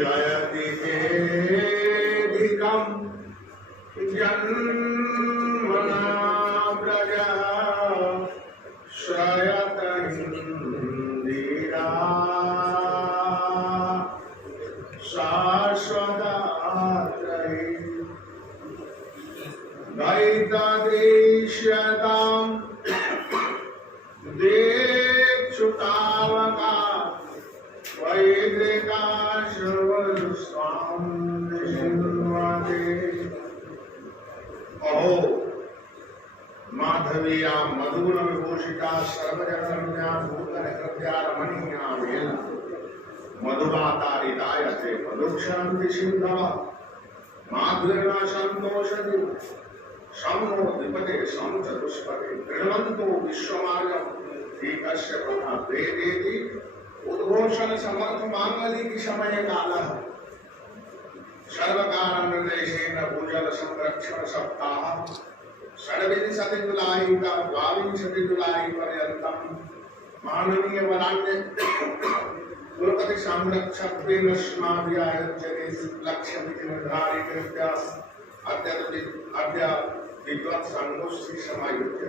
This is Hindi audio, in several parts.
जयति चेदिकं जन्मना व्रजा श्रयत इंदिरा शाश्वतात्रये दैतदेश्यतां देक्षुतावका अहो माधवीया मधुगुण विभूषिता सर्वजनरम्या भूतनकृत्या रमणीया वेला मधुवातारितायते मधुक्षरन्ति सिन्धवः माधुर्येण सन्तोषति शम्नो द्विपदे शं चतुष्पदे गृह्णन्तो विश्वमार्गं एकस्य प्रथा वेदेति उद्घोषण समर्थ मांगली की समय काल सर्वकार निर्देशेन भूजल संरक्षण सप्ताह षड्विंशति जुलाई का 22 जुलाई पर्यंतम माननीय वरान्य कुलपति संरक्षकेन स्माव्यायोज्यते लक्ष्यमिति निर्धारितस्य अद्य विद्वत् संगोष्ठी समायोज्यते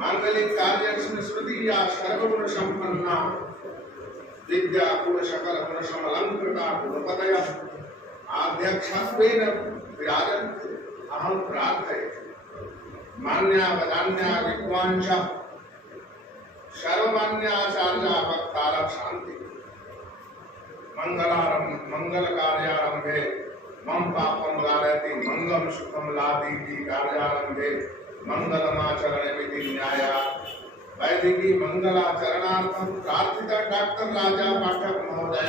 मांगलिक कार्य स्मृति या सर्वगुण संपन्ना विद्या गुण सकल गुण समलंकृता गुणपतय आध्यक्षत्वेन विराजन्ते अहं प्रार्थये मान्या वदान्या विद्वांस सर्वमान्याचार्या भक्तार शांति मंगल कार्यारंभे मम पापम गारयति मंगल सुखम लादीति कार्यारंभे मंगलमाचरणमिति न्याया वैदिकी मंगलाचरणार्थं प्रार्थिता डॉक्टर राजा पाठक महोदय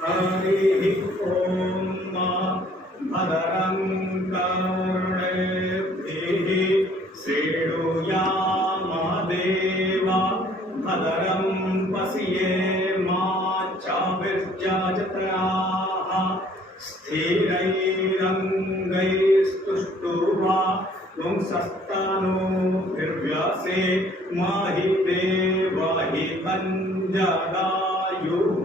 हरि ओम भद्रं कर्णेभिः श्रीणुयामदेवा भद्रं पश्येमाच्चाभिर्जत्राः स्थिरैरङ्गैस्तुष्टुवा पुंसस्तनूभिर्व्यसे माहि देवाहि कञ्जरायुः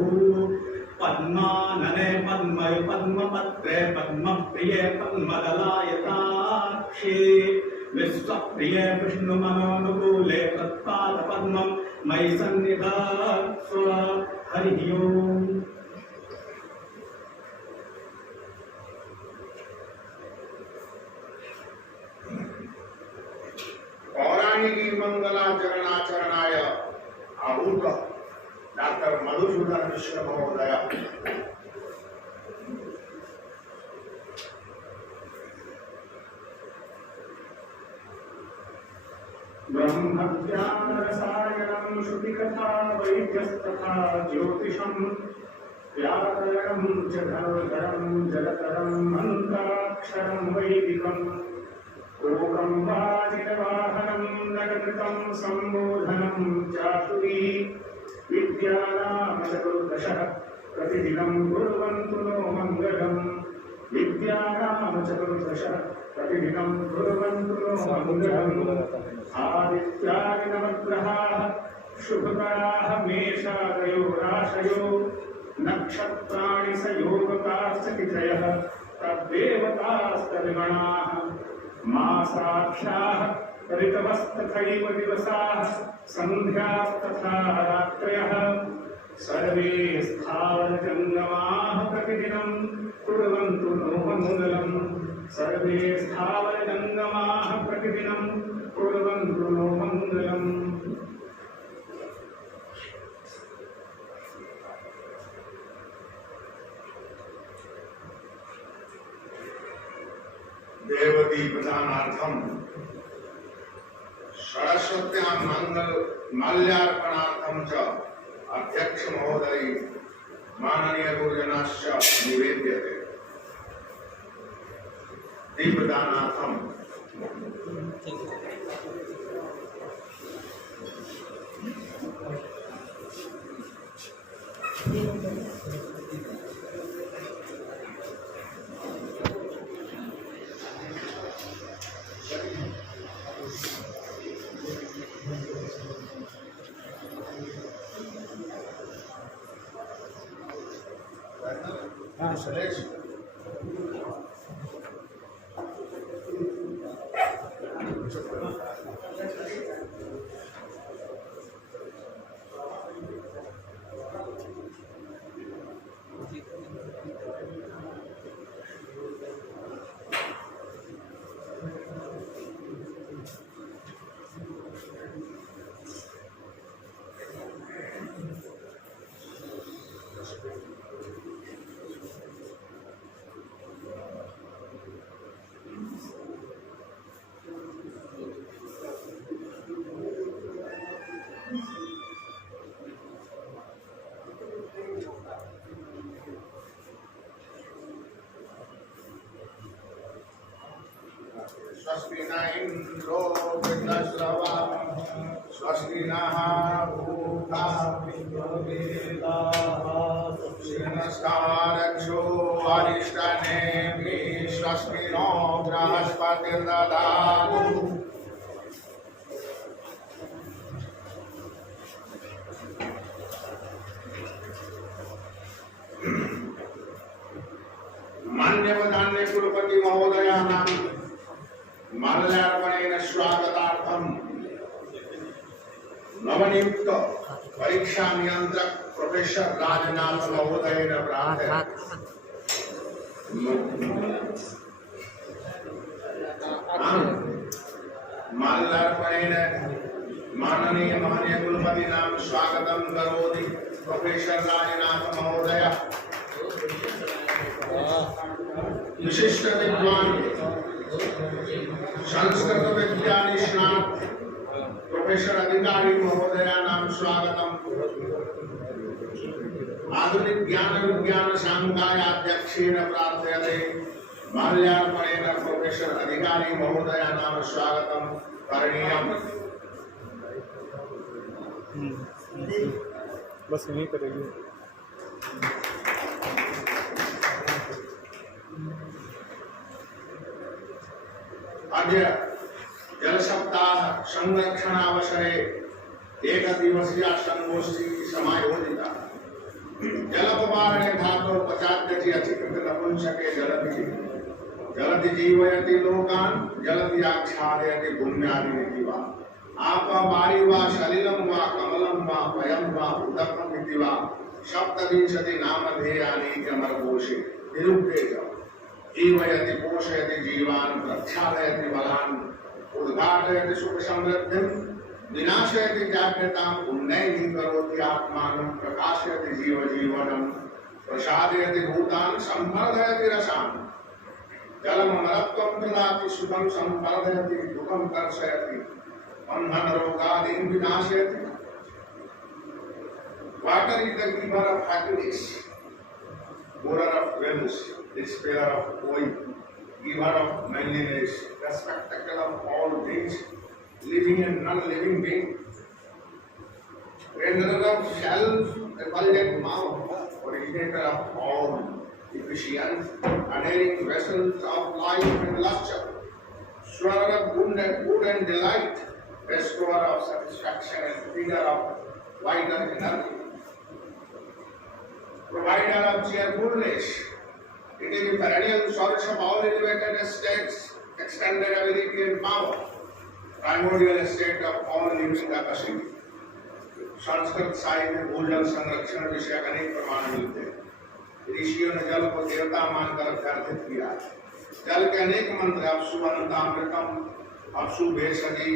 पद्मानने पद्मय पद्मपत्रे पद्मप्रिये पद्मदलायताक्षे विश्वप्रिये विष्णुमनोनुकूले तत्पादपद्मं मयि सन्निधात्स्व हरि ओम्। पौराणिकी मंगलाचरणाचरणाय आहूत डॉक्टर मधुसूदन मिश्र महोदय ब्रह्मज्ञान रसायनं श्रुतिकथा वैद्यस्तथा ज्योतिषं व्याकरणं च धनुर्धरं जलधरं मन्त्राक्षरं वैदिकम् ओकं वाजितवाहनं नगकृतं सम्बोधनं चातुरी विद्यानां चतुर्दशः प्रतिदिनं कुर्वन्तु नो मङ्गलम् विद्यानां चतुर्दशः प्रतिदिनं कुर्वन्तु नो मङ्गलम् आदित्यादि नवग्रहाः शुभकराः मेषादयो राशयो नक्षत्राणि संयोगकाश्च तिथयः तद्देवतास्तद्गणाः मासाख्याः ऋतवस्तथैव दिवसाः सन्ध्यास्तथा रात्रयः सर्वे स्थावरजङ्गमाः प्रतिदिनं कुर्वन्तु नो मङ्गलम् सर्वे स्थावरजङ्गमाः प्रतिदिनं कुर्वन्तु नो मङ्गलम्। देवती प्रदानार्थम सरस्वत्यां मंगल माल्यार्पणार्थम च अध्यक्ष महोदय माननीय गुरुजनाश्च निवेद्यते। दीपदानार्थम सुरेश स्वस्ति न इंद्रो वृद्धश्रवा स्वस्ति नः भूता नमस्कारक्षो अरिष्टनेमिः स्वस्ति नो बृहस्पतिर्दधातु मान्यवदान्य कुलपति महोदयानां माल्यार्पणेन स्वागतार्थं नवनियुक्त परीक्षा नियंत्रक प्रोफेसर राजनाथ महोदयेन प्रार्थना माल्यार्पणेन माननीय कुलपतिनां स्वागतं करोति प्रोफेसर राजनाथ महोदय विशिष्ट विद्वान संस्कृत विद्या निष्णात प्रोफेसर अधिकारी महोदयानां स्वागतम् आधुनिक ज्ञान विज्ञान संकायाध्यक्षेण प्रार्थ्यते माल्यार्पणेन प्रोफेसर अधिकारी महोदयानां स्वागतं करणीयम्। बस यही करेगी। अद्य जल सप्ताह संरक्षणावसरे एक दिवसीय संगोष्ठी समायोजिता जलपवारणे धातो पचाद्यति अचिकृत नपुंसके जलति जीवयति लोकान् जलति आच्छादयति भूम्यादिनिति वा आप वारि वा सलिलं वा कमलं वा पयं वा उदकम् इति वा सप्तविंशति नामधेयानि अमरकोशे निरुक्ते च जीवयति पोषयति जीवान् प्रक्षालयति बलान् उद्घाटयति सुख समृद्धिं विनाशयति जाग्रताम् उन्नयनं करोति आत्मानं प्रकाशयति जीव जीवनं प्रसादयति भूतान् संवर्धयति रसान् जलममरत्वं ददाति सुखं संवर्धयति दुःखं कर्षयति बन्धन रोगादीन् विनाशयति। Water is the giver of happiness, morer of wealth, despair of oil, giver of manliness, the spectacle of all things, living and non-living being, renderer of self-effulgent mouth, originator of all efficient, unerring vessels of life and lustre, swearer of good and delight, restorer of satisfaction and feeder of wider energy, provider of cheerfulness. It is the perennial source of all elevated estates, extended ability and power, primordial estate of all living capacity. Sanskrit साहित्य में भूजल संरक्षण विषय अनेक प्रमाण मिलते हैं। ऋषियों ने जल को देवता मानकर अभ्यर्थित किया। जल के अनेक मंत्र अपसु अनंतामृतम, अपसु भेषजी,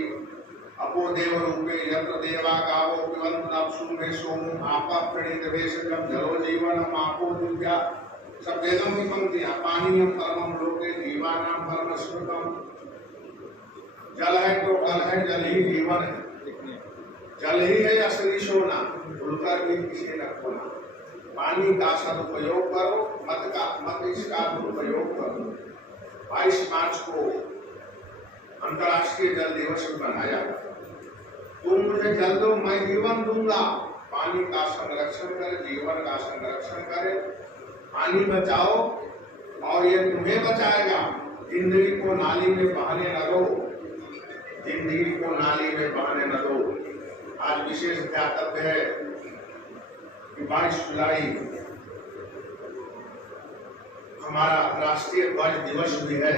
अपो देव रूपे यत्र देवा गावो पिबन्त अपसु में सोम आपा प्रणीत भेषजम जलो जीवनम आपो दिव्या। सब वेदों की पंक्तियां पानीयम परमम लोके जीवानां परमस्मृतम। जल है तो कल है, जल ही जीवन है, जल ही है असली सोना, भूलकर भी किसी न खोना। पानी का सदुपयोग करो, मत इसका दुरुपयोग करो। 22 मार्च को अंतर्राष्ट्रीय जल दिवस मनाया। तुम मुझे जल दो, मैं जीवन दूंगा। पानी का संरक्षण करे, जीवन का संरक्षण करे, पानी बचाओ और ये तुम्हें बचाएगा। जिंदगी को नाली में बहाने न दो, जिंदगी को नाली में बहाने न दो। आज विशेष ध्यातव्य है कि 22 जुलाई हमारा राष्ट्रीय ध्वज दिवस भी है।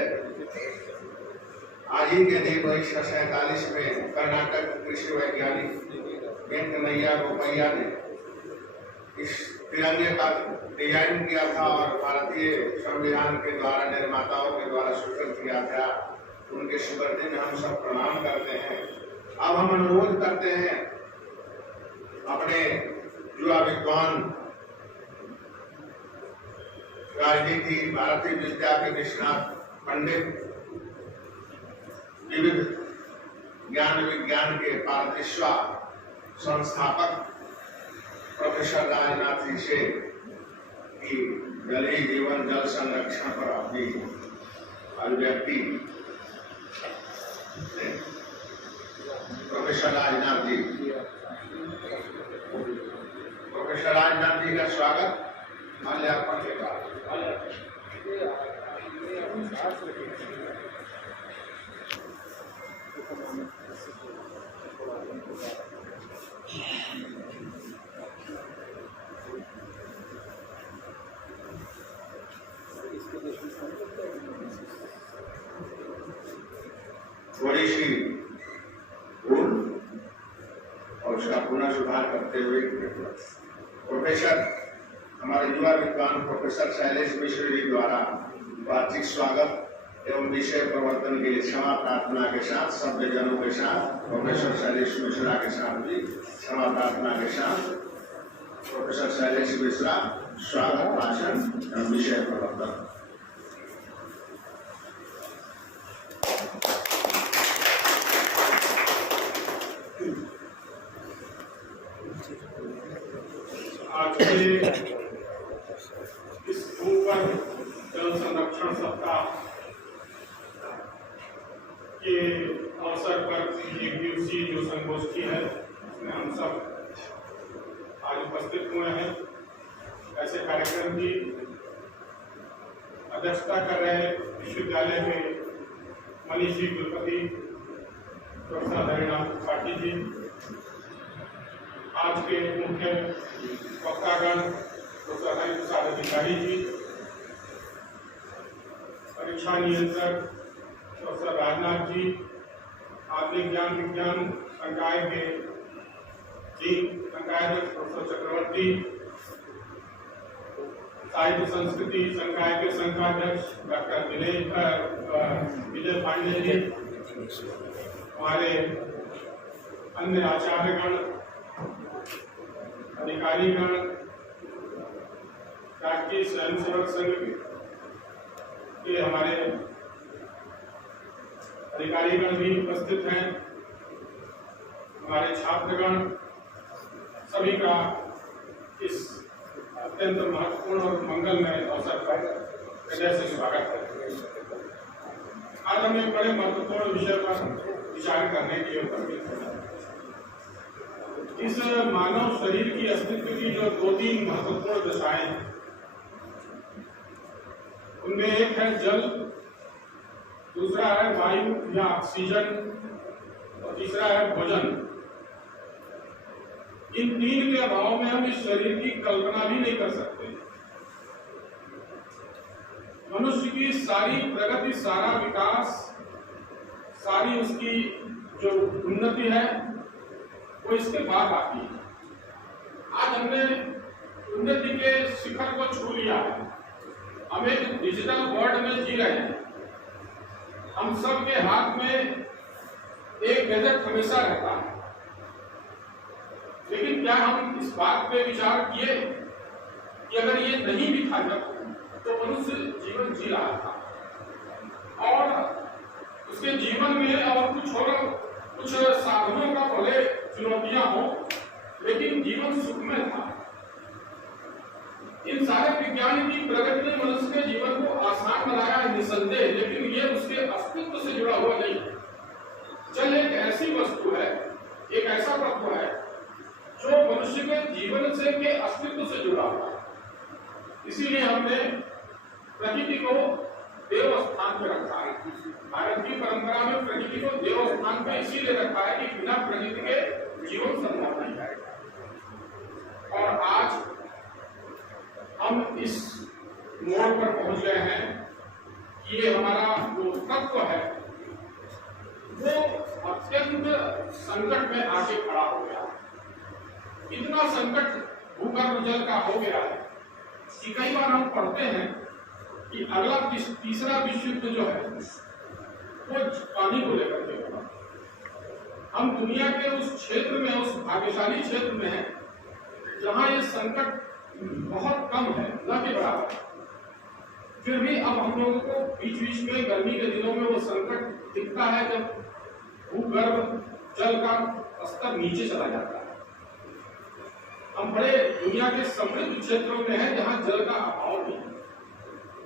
आज ही के दिन 1947 में कर्नाटक कृषि वैज्ञानिक वेंकैया गोपैया ने इस तिरंगे का डिजाइन किया था और भारतीय संविधान के द्वारा निर्माताओं के द्वारा स्वीकृत किया था। उनके स्मृति में हम सब प्रणाम करते हैं। अब हम अनुरोध करते हैं अपने युवा विद्वान, राजनीति, भारतीय विद्या के निष्णात पंडित, विविध ज्ञान विज्ञान के पारदिशा संस्थापक प्रोफेसर राजनाथ जी से कि जल ही जीवन, जल संरक्षण पर अपनी अभिव्यक्ति प्रोफेसर राजनाथ जी, प्रोफेसर राजनाथ जी का स्वागत माल्यार्पण के बाद। थोड़ी सी भूल और उसका पुनः सुधार करते हुए प्रोफेसर, हमारे युवा विद्वान प्रोफेसर शैलेश मिश्र जी द्वारा वार्षिक स्वागत एवं विषय प्रवर्तन के लिए क्षमा प्रार्थना के साथ सभ्य जनों के साथ प्रोफेसर शैलेश मिश्रा के साथ भी क्षमा प्रार्थना के साथ प्रोफेसर शैलेश मिश्रा स्वागत भाषण एवं विषय प्रवर्तन। आज के इस ऊपर जल संरक्षण सप्ताह के अवसर पर एक दिवसीय जो संगोष्ठी है उसमें हम सब आज उपस्थित हुए हैं। ऐसे कार्यक्रम की अध्यक्षता कर रहे विश्वविद्यालय के मनीषी कुलपति प्रोफेसर हरिनाथ त्रिपाठी जी, आज के मुख्य वक्तागण प्रोफेसर हरिप्रसाद अधिकारी जी, परीक्षा नियंत्रक प्रोफेसर राजनाथ जी, आधुनिक ज्ञान विज्ञान संकाय के संकायध्यक्ष प्रोफेसर चक्रवर्ती, साहित्य संस्कृति संकाय के संकाध्यक्ष डॉक्टर विजय पांडे जी, हमारे अन्य आचार्यगण, अधिकारीगण, राष्ट्रीय स्वयंसेवक संघ के हमारे अधिकारीगण भी उपस्थित हैं, हमारे छात्रगण, सभी का इस अत्यंत महत्वपूर्ण और मंगलमय अवसर पर हृदय से स्वागत है। आज हम एक बड़े महत्वपूर्ण विषय पर विचार करने के लिए उपस्थित हैं। इस मानव शरीर की अस्तित्व की जो 2-3 महत्वपूर्ण दशाएं हैं, उनमें एक है जल, दूसरा है वायु या ऑक्सीजन और तीसरा है भोजन। इन 3 के अभाव में हम इस शरीर की कल्पना भी नहीं कर सकते। मनुष्य की सारी प्रगति, सारा विकास, सारी उसकी जो उन्नति है वो इसके बाद आती है। आज हमने उन्नति के शिखर को छू लिया है। हम एक डिजिटल वर्ल्ड में जी रहे हैं। हम सब के हाथ में एक गैजेट हमेशा रहता है, लेकिन क्या हम इस बात पे विचार किए कि अगर ये नहीं भी था तो मनुष्य जीवन जी रहा था और उसके जीवन में और कुछ साधनों का भले चुनौतियां हो, लेकिन जीवन सुखमय था। इन सारे विज्ञान की प्रगति ने मनुष्य के जीवन को आसान बनाया है, निसंदेह, लेकिन ये उसके अस्तित्व से जुड़ा हुआ नहीं है। जल एक ऐसी वस्तु है, एक ऐसा तत्व है जो मनुष्य के जीवन से के अस्तित्व से जुड़ा हुआ है। इसीलिए हमने प्रकृति को देव स्थान पे रखा है। भारत की परंपरा में प्रकृति को देव स्थान पे इसीलिए रखा है कि बिना प्रकृति के जीवन संभव नहीं है। और आज हम इस मोड़ पर पहुंच गए हैं कि ये हमारा जो तत्व है वो अत्यंत संकट में आके खड़ा हो गया। इतना संकट भूगर्भ जल का हो गया है कि कई बार हम पढ़ते हैं कि अगला तीसरा विश्व युद्ध जो है वो पानी को लेकर के होगा। हम दुनिया के उस क्षेत्र में, उस भाग्यशाली क्षेत्र में हैं जहां ये संकट बहुत कम है, न के बराबर। फिर भी अब हम लोगों को बीच बीच में गर्मी के दिनों में वो संकट दिखता है जब भूगर्भ जल का स्तर नीचे चला जाता है। हम बड़े दुनिया के समृद्ध क्षेत्रों में हैं जहां जल का अभाव नहीं है।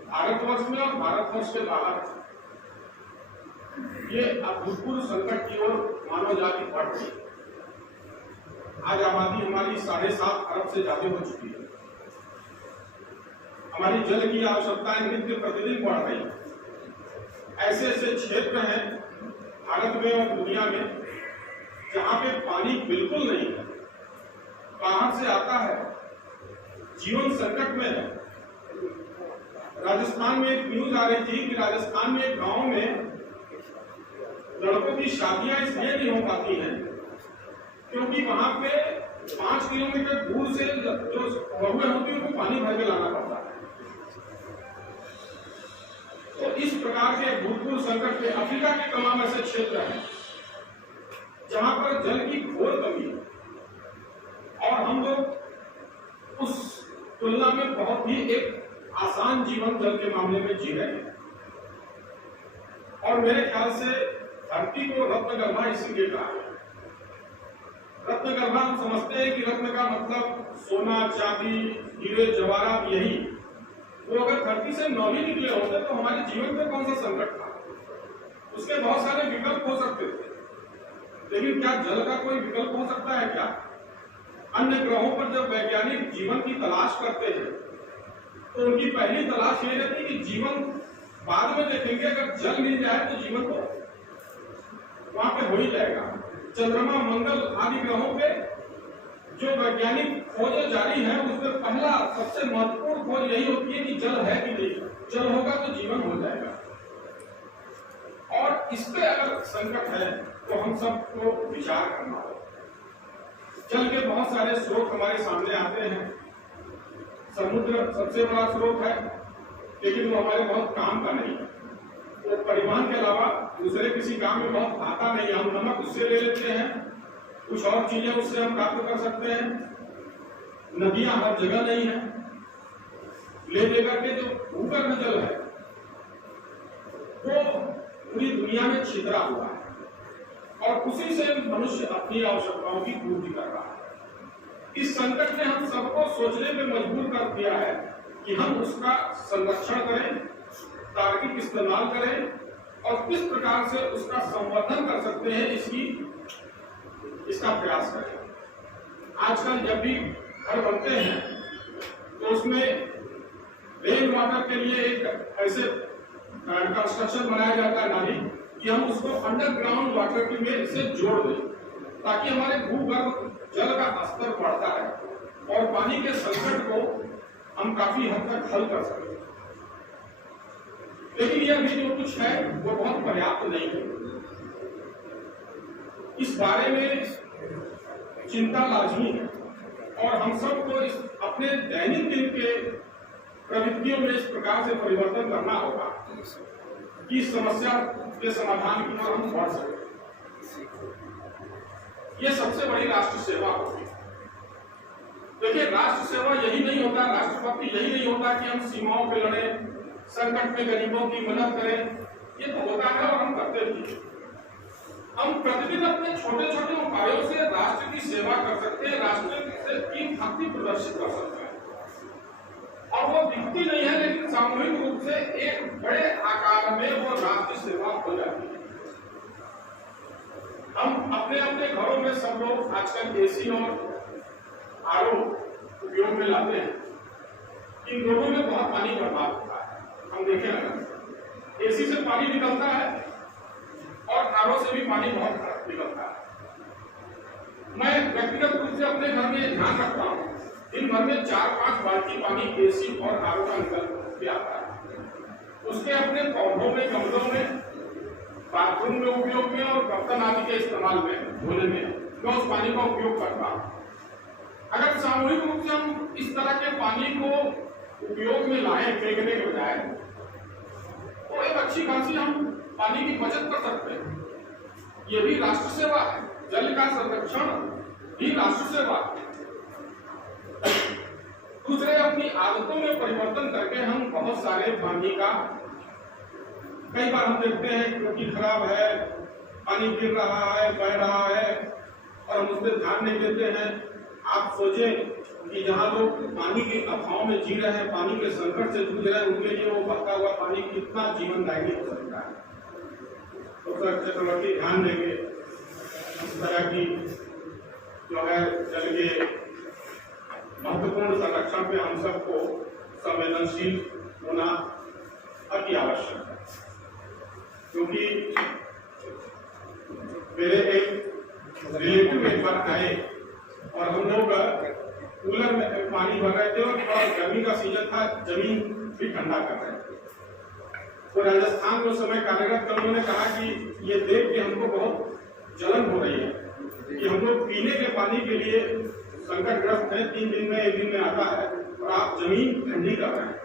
भारतवर्ष में और भारतवर्ष के बाहर ये अभूतपूर्व संकट की ओर मानव जाति बढ़ रही है। आज आबादी हमारी 7.5 अरब से ज्यादा हो चुकी है। हमारी जल की आवश्यकताएं नित्य प्रतिदिन बढ़ रही है। ऐसे ऐसे क्षेत्र हैं भारत में और दुनिया में जहां पे पानी बिल्कुल नहीं है, बाहर से आता है, जीवन संकट में है। राजस्थान में एक न्यूज आ रही थी कि राजस्थान में एक गांव में लड़कों की शादियां इसलिए नहीं हो पाती हैं क्योंकि वहां पे 5 किलोमीटर दूर से जो बहुएं होती है उनको पानी भर के लाना पड़ता है। तो इस प्रकार के भूतपूर्व संकट के अफ्रीका के तमाम ऐसे क्षेत्र हैं जहां पर जल की घोर कमी है और हम लोग उस तुलना में बहुत ही एक आसान जीवन जल के मामले में जी रहे हैं। और मेरे ख्याल से धरती को रत्नगर्भा इसीलिए कहा है। रत्नगर्भा हम समझते हैं कि रत्न का मतलब सोना, चांदी, हीरे, जवाहरात, यही। वो अगर धरती से न ही निकले होते तो हमारे जीवन में कौन सा संकट था? उसके बहुत सारे विकल्प हो सकते थे, लेकिन क्या जल का कोई विकल्प हो सकता है क्या? अन्य ग्रहों पर जब वैज्ञानिक जीवन की तलाश करते हैं तो उनकी पहली तलाश ये रहती है कि जीवन बाद में देखेंगे, अगर जल मिल जाए तो जीवन तो वहां पे हो ही जाएगा। चंद्रमा, मंगल आदि ग्रहों पे जो वैज्ञानिक खोजें जारी है उसमें पहला सबसे महत्वपूर्ण खोज यही होती है कि जल है कि नहीं। जल होगा तो जीवन हो जाएगा। और इस पे अगर संकट है तो हम सबको विचार करना होगा। जल के बहुत सारे स्रोत हमारे सामने आते हैं। समुद्र सबसे बड़ा स्रोत है, लेकिन वो हमारे बहुत काम का नहीं है। वो परिवहन के अलावा दूसरे किसी काम में बहुत आता नहीं है। हम नमक उससे ले लेते हैं, कुछ और चीजें उससे हम प्राप्त कर सकते हैं। नदियां हर जगह नहीं है। ले लेकर के जो भूगर्भ जल है वो पूरी दुनिया में छितरा हुआ है और उसी से मनुष्य अपनी आवश्यकताओं की पूर्ति कर रहा है। इस संकट ने हम सबको सोचने में मजबूर कर दिया है कि हम उसका संरक्षण करें, तार्किक इस्तेमाल करें और किस प्रकार से उसका संवर्धन कर सकते हैं इसका प्रयास करें। आजकल जब भी घर बनते हैं तो उसमें रेन वाटर के लिए एक ऐसे कंस्ट्रक्शन बनाया जाता है नाली कि हम उसको अंडरग्राउंड वाटर की में से जोड़ दें ताकि हमारे भूगर्भ जल का स्तर बढ़ता है और पानी के संकट को हम काफी हद तक हल कर सकें। लेकिन यह भी जो कुछ है वो बहुत पर्याप्त नहीं है। इस बारे में चिंता लाजमी है और हम सबको इस अपने दैनिक दिन के प्रवृत्तियों में इस प्रकार से परिवर्तन करना होगा कि इस समस्या के समाधान की ओर हम बढ़ सकें। यह सबसे बड़ी राष्ट्र सेवा होगी। देखिए, राष्ट्र सेवा यही नहीं होता, राष्ट्रभक्ति यही नहीं होता कि हम सीमाओं पे लड़े, संकट में गरीबों की मदद करें। ये तो होता है और हम करते भी। हम प्रतिदिन अपने छोटे छोटे उपायों से राष्ट्र की सेवा कर सकते हैं, राष्ट्र की भक्ति प्रदर्शित कर सकते हैं। और वो दिखती नहीं है, लेकिन सामूहिक रूप से एक बड़े आकार और राष्ट्रीय सेवा हो जाती है। हम अपने अपने घरों में सब लोग आजकल एसी और आरओ उपयोग में लाते हैं। इन दोनों में बहुत पानी बर्बाद होता है। हम देखें अगर एसी से पानी निकलता है और आरओ से भी पानी बहुत निकलता है। मैं व्यक्तिगत रूप से अपने घर में ध्यान रखता हूँ, दिन भर में 4-5 बाल्टी पानी एसी और आरओ का निकल के आता है। उसके अपने पौधों में, गमलों में, बाथरूम में उपयोग में और बर्तन आदि के इस्तेमाल में, धोने में मैं उस पानी का उपयोग करता हूँ। अगर सामूहिक रूप से हम इस तरह के पानी को उपयोग में लाएं फेंकने के बजाय, तो एक अच्छी खासी हम पानी की बचत कर सकते हैं। ये भी राष्ट्र सेवा है। जल का संरक्षण भी राष्ट्र सेवा है। दूसरे, अपनी आदतों में परिवर्तन करके हम बहुत सारे पानी का, कई बार हम देखते हैं क्योंकि खराब है, पानी गिर रहा है, बह रहा है और हम उस पर ध्यान नहीं देते हैं। आप सोचें कि जहां लोग पानी के अभाव में जी रहे हैं, पानी के संकट से जूझ रहे हैं, उनके लिए वो बहता हुआ पानी कितना जीवनदायी हो सकता है। तो चक्रवर्ती ध्यान देंगे इस तरह की जो है जल के महत्वपूर्ण संरक्षण पे हम सबको संवेदनशील होना अति आवश्यक है। क्योंकि मेरे एक रिलेटिव एक बार आए और हम लोग कूलर में पानी भर रहे थे और गर्मी का सीजन था, जमीन भी ठंडा कर रहे थे। तो राजस्थान में उस समय कार्यरत थे, उन्होंने कहा कि ये देख के हमको बहुत जलन हो रही है कि हम लोग पीने के पानी के लिए संकटग्रस्त हैं। 3 दिन में 1 दिन में आता है और आप जमीन ठंडी कर रहे हैं।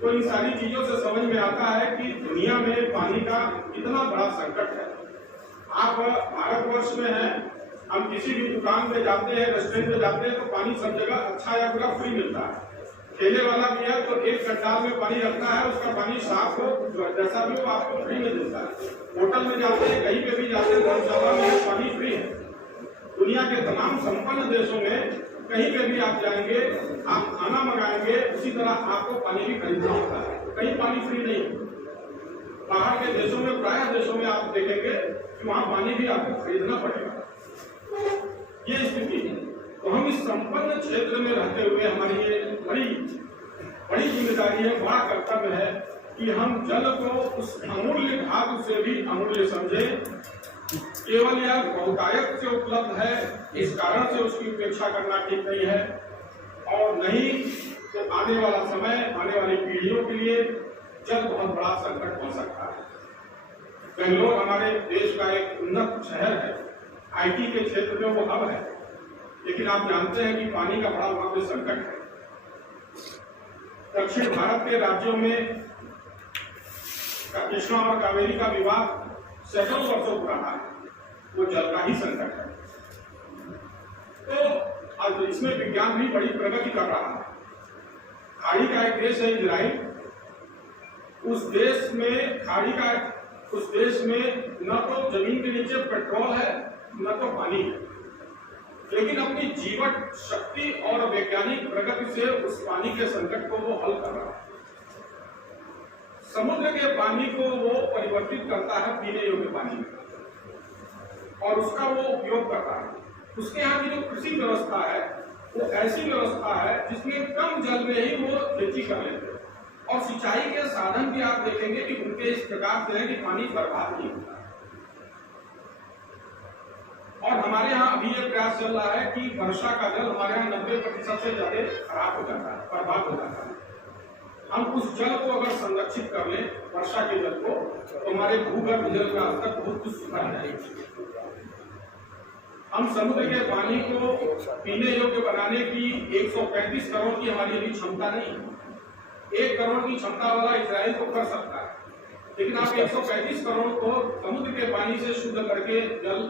तो इन सारी चीजों से समझ में आता है कि दुनिया में पानी का कितना बड़ा संकट है। आप भारतवर्ष में हैं, हम किसी भी दुकान में जाते हैं, रेस्टोरेंट में जाते हैं, तो पानी सब जगह अच्छा या बुरा फ्री मिलता है। ठेले वाला भी है तो एक गड्ढाल में पानी रखता है, उसका पानी साफ हो, जैसा भी हो आपको फ्री में देता है। होटल में जाते हैं, कहीं पे भी जाते हैं, धर्मशाला में पानी फ्री है। दुनिया के तमाम संपन्न देशों में कहीं पे भी आप जाएंगे, आप खाना मंगाएंगे, उसी तरह आपको पानी भी खरीदना होता है। कहीं पानी फ्री नहीं। बाहर के देशों में, प्राय देशों में आप देखेंगे कि वहां पानी भी आपको खरीदना पड़ेगा। ये स्थिति है। तो हम इस संपन्न क्षेत्र में रहते हुए हमारी ये बड़ी जिम्मेदारी है, बड़ा कर्तव्य है कि हम जल को उस अमूल्य धातु से भी अमूल्य समझें। केवल यह बहुतायत से उपलब्ध है, इस कारण से उसकी उपेक्षा करना ठीक नहीं है, और नहीं तो आने वाला समय, आने वाली पीढ़ियों के लिए जल बहुत बड़ा संकट हो सकता है। बेंगलोर हमारे देश का एक उन्नत शहर है, आईटी के क्षेत्र में वो हब है, लेकिन आप जानते हैं कि पानी का बड़ा वहां पे संकट है। दक्षिण भारत के राज्यों में कृष्णा और कावेरी का विवाद सैकड़ों वर्षों पुराना है, वो जल का ही संकट है। तो अब इसमें विज्ञान भी बड़ी प्रगति कर रहा है। खाड़ी का एक देश है इजराइल, उस देश में न तो जमीन के नीचे पेट्रोल है न तो पानी है, लेकिन अपनी जीवट शक्ति और वैज्ञानिक प्रगति से उस पानी के संकट को वो हल कर रहा है। समुद्र के पानी को वो परिवर्तित करता है पीने योग्य पानी में और उसका वो उपयोग करता है। उसके यहाँ की जो कृषि व्यवस्था है वो ऐसी व्यवस्था है जिसमें कम जल में ही वो खेती कर लेते हैं, और सिंचाई के साधन भी आप देखेंगे कि उनके इस प्रकार से है कि पानी बर्बाद नहीं होता। और हमारे यहाँ अभी ये प्रयास चल रहा है कि वर्षा का जल हमारे यहाँ 90% से ज्यादा खराब हो जाता है, बर्बाद हो जाता है। हम उस जल को अगर संरक्षित कर लें, वर्षा के जल को, तो हमारे भूगर्भ जल का स्तर बहुत कुछ सुधार जाएगा। हम समुद्र के पानी को पीने योग्य बनाने की 135 करोड़ की हमारी अभी क्षमता नहीं है। 1 करोड़ की क्षमता वाला इजराइल तो कर सकता है, लेकिन आप 135 करोड़ को समुद्र के पानी से शुद्ध करके जल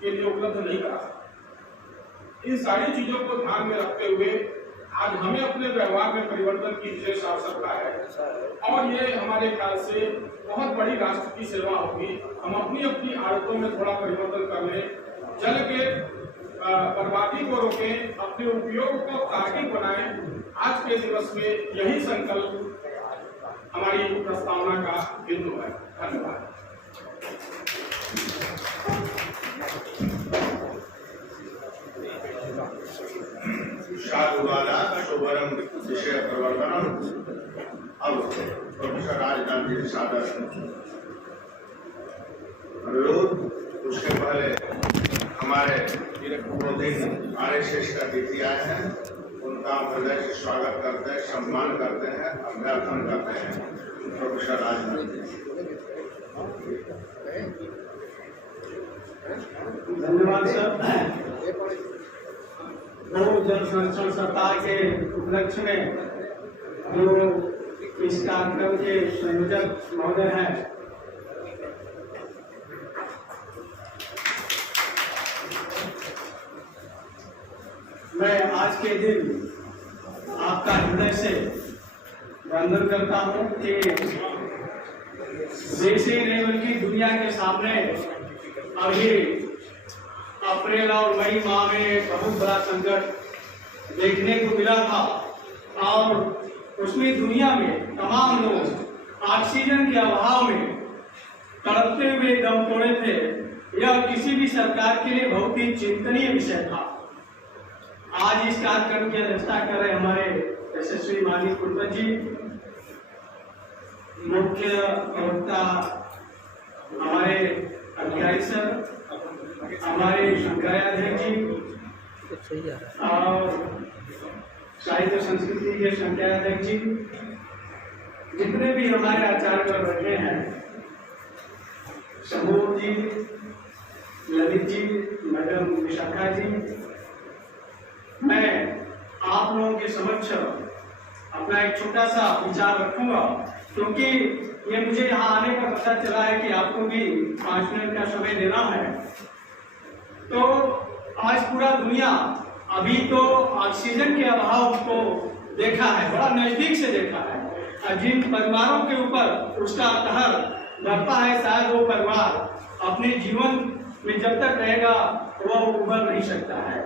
के लिए उपलब्ध नहीं करा सकते। इन सारी चीजों को ध्यान में रखते हुए आज हमें अपने व्यवहार में परिवर्तन की विशेष आवश्यकता है, और ये हमारे ख्याल से बहुत बड़ी राष्ट्र की सेवा होगी। हम अपनी आदतों में थोड़ा परिवर्तन कर लें, जल के बर्बादी को रोकें, अपने उपयोग को तार्किक बनाएं। आज के दिवस में यही संकल्प हमारी प्रस्तावना का बिंदु है। धन्यवाद। साधुवादा शुभरम विषय प्रवर्तनम। अब प्रोफेसर राजनाथ जी सादर अनुरोध। उसके पहले हमारे पूरे दिन RSS का अतिथि आए हैं, उनका हृदय से स्वागत करते हैं, सम्मान करते हैं, अभ्यर्थन करते हैं। प्रोफेसर राजनाथ जी। धन्यवाद सर। जल संरक्षण सप्ताह के उपलक्ष्य में जो इस कार्यक्रम के संयोजक महोदय हैं, मैं आज के दिन आपका हृदय से वंदन करता हूं कि देश ही नहीं बल्कि दुनिया के सामने अभी अप्रैल और मई माह में बहुत बड़ा संकट देखने को मिला था और उसमें दुनिया में तमाम लोग ऑक्सीजन के अभाव में तड़पते हुए दम तोड़े थे। यह किसी भी सरकार के लिए बहुत ही चिंतनीय विषय था। आज इस कार्यक्रम की अध्यक्षता कर रहे हमारे यशस्वी माननीय कुलपति जी, मुख्य प्रवक्ता हमारे अधिकारी सर, हमारे शंकराचार्य जी और साहित्य संस्कृति के शंकराचार्य जी, जितने भी हमारे आचार्य पर बैठे हैं, समूह जी, ललित जी, मैडम विशाखा जी, मैं आप लोगों के समक्ष अपना एक छोटा सा विचार रखूंगा, क्योंकि ये मुझे यहाँ आने का पता चला है कि आपको भी 5 मिनट का समय देना है। तो आज पूरा दुनिया अभी तो ऑक्सीजन के अभाव को देखा है, बड़ा नजदीक से देखा है, और जिन परिवारों के ऊपर उसका कहर बढ़ता है, शायद वो परिवार अपने जीवन में जब तक रहेगा वो उभर नहीं सकता है।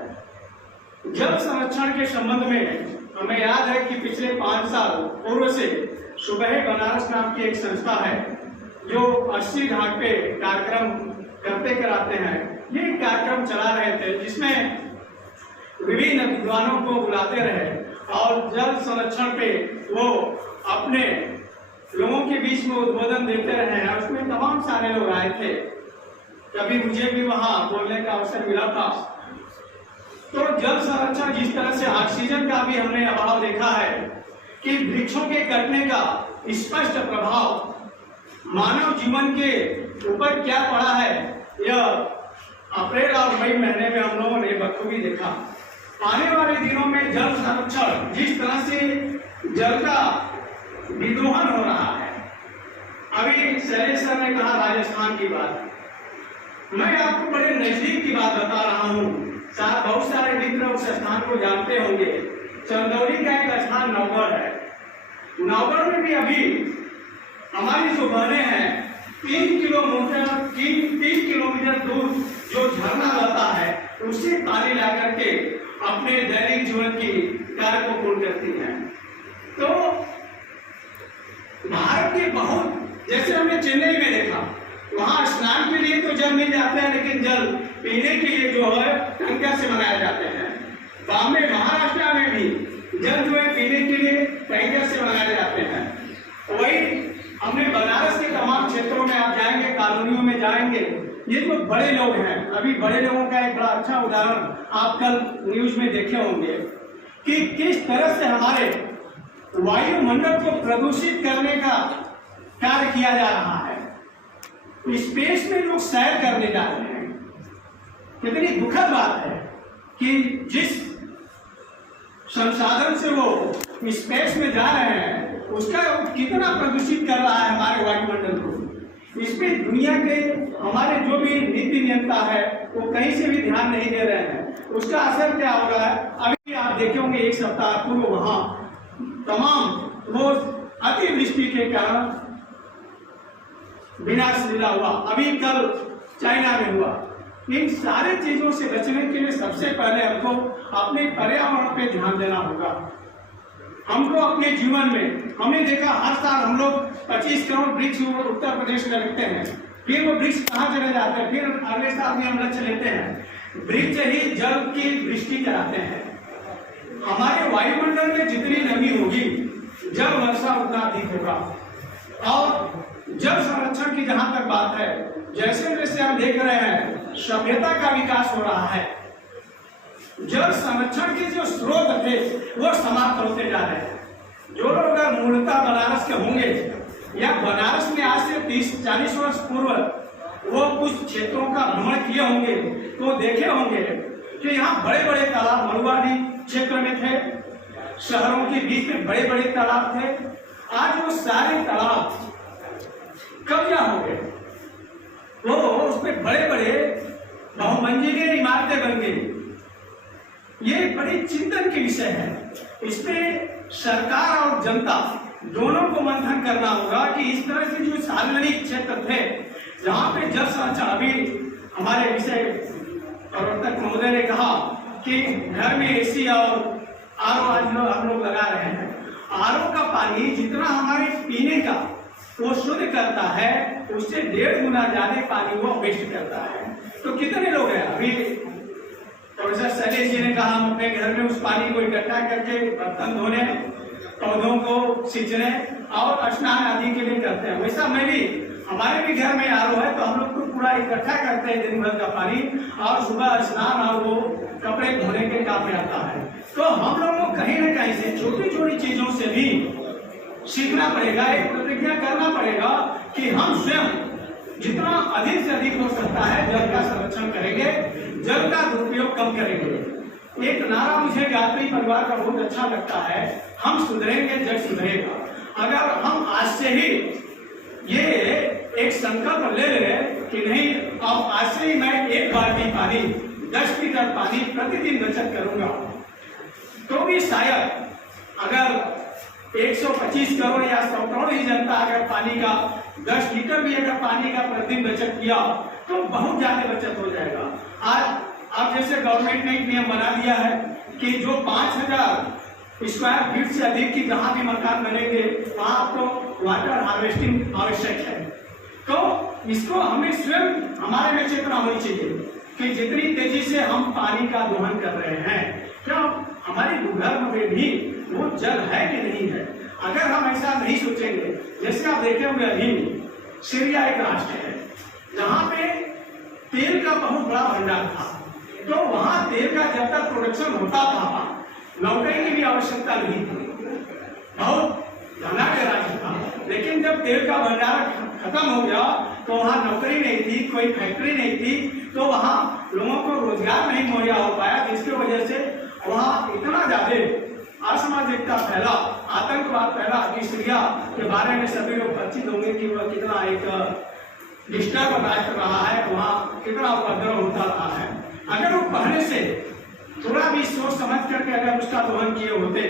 जल संरक्षण के संबंध में हमें याद है कि पिछले 5 साल पूर्व से सुबह बनारस नाम की एक संस्था है जो 80 घाट पे कार्यक्रम करते कराते हैं। ये कार्यक्रम चला रहे थे जिसमें विभिन्न विद्वानों को बुलाते रहे और जल संरक्षण पे वो अपने लोगों के बीच में उद्बोधन देते रहे हैं। उसमें तमाम सारे लोग आए थे, कभी मुझे भी वहां बोलने का अवसर मिला था। तो जल संरक्षण, जिस तरह से ऑक्सीजन का भी हमने अभाव देखा है कि वृक्षों के कटने का स्पष्ट प्रभाव मानव जीवन के ऊपर क्या पड़ा है, यह अप्रैल और मई महीने में हम लोगों ने बखूबी देखा। आने वाले दिनों में जल संरक्षण, जिस तरह से जल का विदोहन हो रहा है, अभी शैलेश सर ने कहा राजस्थान की बात, मैं आपको बड़े नजदीक की बात बता रहा हूँ। बहुत सारे मित्र उस स्थान को जानते होंगे। चंदौली का एक स्थान नौगढ़ है। नौगढ़ में भी अभी हमारी जो बहनें हैं 3 किलोमीटर दूर जो झरना रहता है उससे पानी ला करके अपने दैनिक जीवन की कार्य को पूर्ण करती हैं। तो भारत के बहुत, जैसे हमने चेन्नई में देखा, वहां स्नान के लिए तो जल मिल जाते हैं, लेकिन जल पीने के लिए जो है टंका से मंगाए जाते हैं। बॉम्बे, महाराष्ट्र में भी जल जो है पीने के लिए टैंकर से मंगाए जाते हैं। वही हमने बनारस के तमाम क्षेत्रों में आप जाएंगे, कॉलोनियों में जाएंगे, ये जो बड़े लोग हैं, अभी बड़े लोगों का एक बड़ा अच्छा उदाहरण आप कल न्यूज में देखे होंगे कि किस तरह से हमारे वायुमंडल को प्रदूषित करने का कार्य किया जा रहा है। स्पेस में लोग सैर करने जा रहे हैं। कितनी दुखद बात है कि जिस संसाधन से वो स्पेस में जा रहे हैं उसका कितना प्रदूषित कर रहा है हमारे वायुमंडल को। इसमें दुनिया के हमारे जो भी नीति नियंता है वो कहीं से भी ध्यान नहीं दे रहे हैं। उसका असर क्या हो रहा है, अभी आप देखे होंगे 1 सप्ताह पूर्व वहां तमाम वो अतिवृष्टि के कारण विनाश लीला हुआ, अभी कल चाइना में हुआ। इन सारी चीजों से बचने के लिए सबसे पहले हमको अपने पर्यावरण पे ध्यान देना होगा। हमको अपने जीवन में हमने देखा हर साल हम लोग 25 करोड़ वृक्ष उत्तर प्रदेश में रखते हैं, फिर वो वृक्ष कहाँ चले जाते हैं, फिर अगले साल भी हम लक्ष्य लेते हैं। वृक्ष ही जल की वृष्टि कराते हैं। हमारे वायुमंडल में जितनी नमी होगी, जल वर्षा उतना अधिक होगा। और जल संरक्षण की जहां तक बात है, जैसे जैसे हम देख रहे हैं सभ्यता का विकास हो रहा है, जल संरक्षण के जो स्रोत थे वो समाप्त होते जा रहे हैं। जो लोग अगर मूलतः बनारस के होंगे या बनारस में आज से 30-40 वर्ष पूर्व वो कुछ क्षेत्रों का भ्रमण किए होंगे तो देखे होंगे कि यहाँ बड़े बड़े तालाब मरुआडी क्षेत्र में थे, शहरों के बीच में बड़े बड़े तालाब थे। आज वो सारे तालाब कब्जा हो गए, वो उसमें बड़े बड़े बहुमंजिले इमारतें बन गई। ये बड़ी चिंतन के विषय है। इसमें सरकार और जनता दोनों को मंथन करना होगा कि इस तरह से जो सार्वजनिक क्षेत्र थे जहाँ पे जल संरक्षण, अभी हमारे विषय प्रवर्तक महोदय ने कहा कि घर में एसी और आरओ आज हम लोग लगा रहे हैं। आरओ का पानी जितना हमारे पीने का वो शुद्ध करता है, उससे 1.5 गुना ज्यादा पानी वो वेस्ट करता है। तो कितने लोग हैं, अभी प्रोफेसर शैलेश जी ने कहा हम अपने घर में उस पानी को इकट्ठा करके बर्तन धोने, पौधों को सींचने और स्नान आदि के लिए करते हैं। वैसा मैं भी, हमारे भी घर में आरओ है तो हम लोग तो पूरा इकट्ठा करते हैं दिन भर का पानी, और सुबह स्नान और वो कपड़े धोने के काम में आता है। तो हम लोगों को कहीं न कहीं से छोटी छोटी चीजों से भी सीखना पड़ेगा, एक प्रतिज्ञा करना पड़ेगा कि हम स्वयं जितना अधिक से अधिक हो सकता है जल का संरक्षण करेंगे, जल का दुरुपयोग कम करेंगे। एक नारा मुझे गायत्री परिवार का बहुत अच्छा लगता है, हम सुधरेंगे जग सुधरेगा। अगर हम आज से ही ये एक संकल्प ले लें कि नहीं, अब आज से ही मैं 1 बाल्टी पानी 10 लीटर पानी प्रतिदिन बचत करूंगा, तो भी शायद अगर 125 करोड़ या 100 करोड़ ही जनता अगर पानी का 10 लीटर भी अगर पानी का प्रतिदिन बचत किया तो बहुत ज्यादा बचत हो जाएगा। आज अब जैसे गवर्नमेंट ने एक नियम बना दिया है कि जो 5000 स्क्वायर फीट से अधिक की जहां भी मकान बनेंगे वहां आपको वाटर हार्वेस्टिंग आवश्यक है। तो इसको हमें स्वयं हमारे में चेतना होनी चाहिए कि जितनी तेजी से हम पानी का दोहन कर रहे हैं, क्या हमारे भूगर्भ में भी वो जल है कि नहीं है। अगर हम ऐसा नहीं सोचेंगे, जैसे आप देखे होंगे अभी सीरिया एक राष्ट्र है जहाँ पे तेल का बहुत बड़ा भंडार था, तो वहां तेल का जब तक प्रोडक्शन होता था नौकरी की भी आवश्यकता नहीं थी, बहुत धनाढ़ राज्य था। लेकिन जब तेल का भंडार खत्म हो गया तो वहां नौकरी नहीं थी, कोई फैक्ट्री नहीं थी, तो वहां लोगों को रोजगार नहीं मुहैया हो पाया, जिसकी वजह से वहां इतना ज्यादा असामाजिकता फैला, आतंकवाद फैला कि सीरिया के बारे में सभी लोग परिचित होंगे कि वह कितना एक डिस्टर्ब राष्ट्र रहा है, वहाँ कितना उपद्रव होता रहा है। अगर वो पहले से थोड़ा भी सोच समझ करके अगर उसका दोहन किए होते,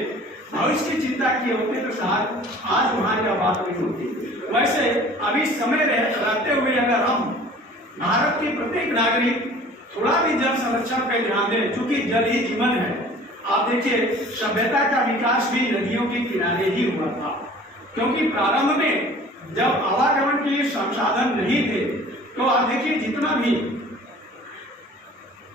भविष्य की चिंता किए होते, तो शायद आज वहाँ की बात नहीं होती। वैसे अभी समय रहते हुए अगर हम भारत के प्रत्येक नागरिक थोड़ा भी जल संरक्षण पे ध्यान दें, क्योंकि जल ही जीवन है। आप देखिए सभ्यता का विकास भी नदियों के किनारे ही हुआ था, क्योंकि प्रारंभ में जब आवागमन के लिए संसाधन नहीं थे, तो आप देखिए जितना भी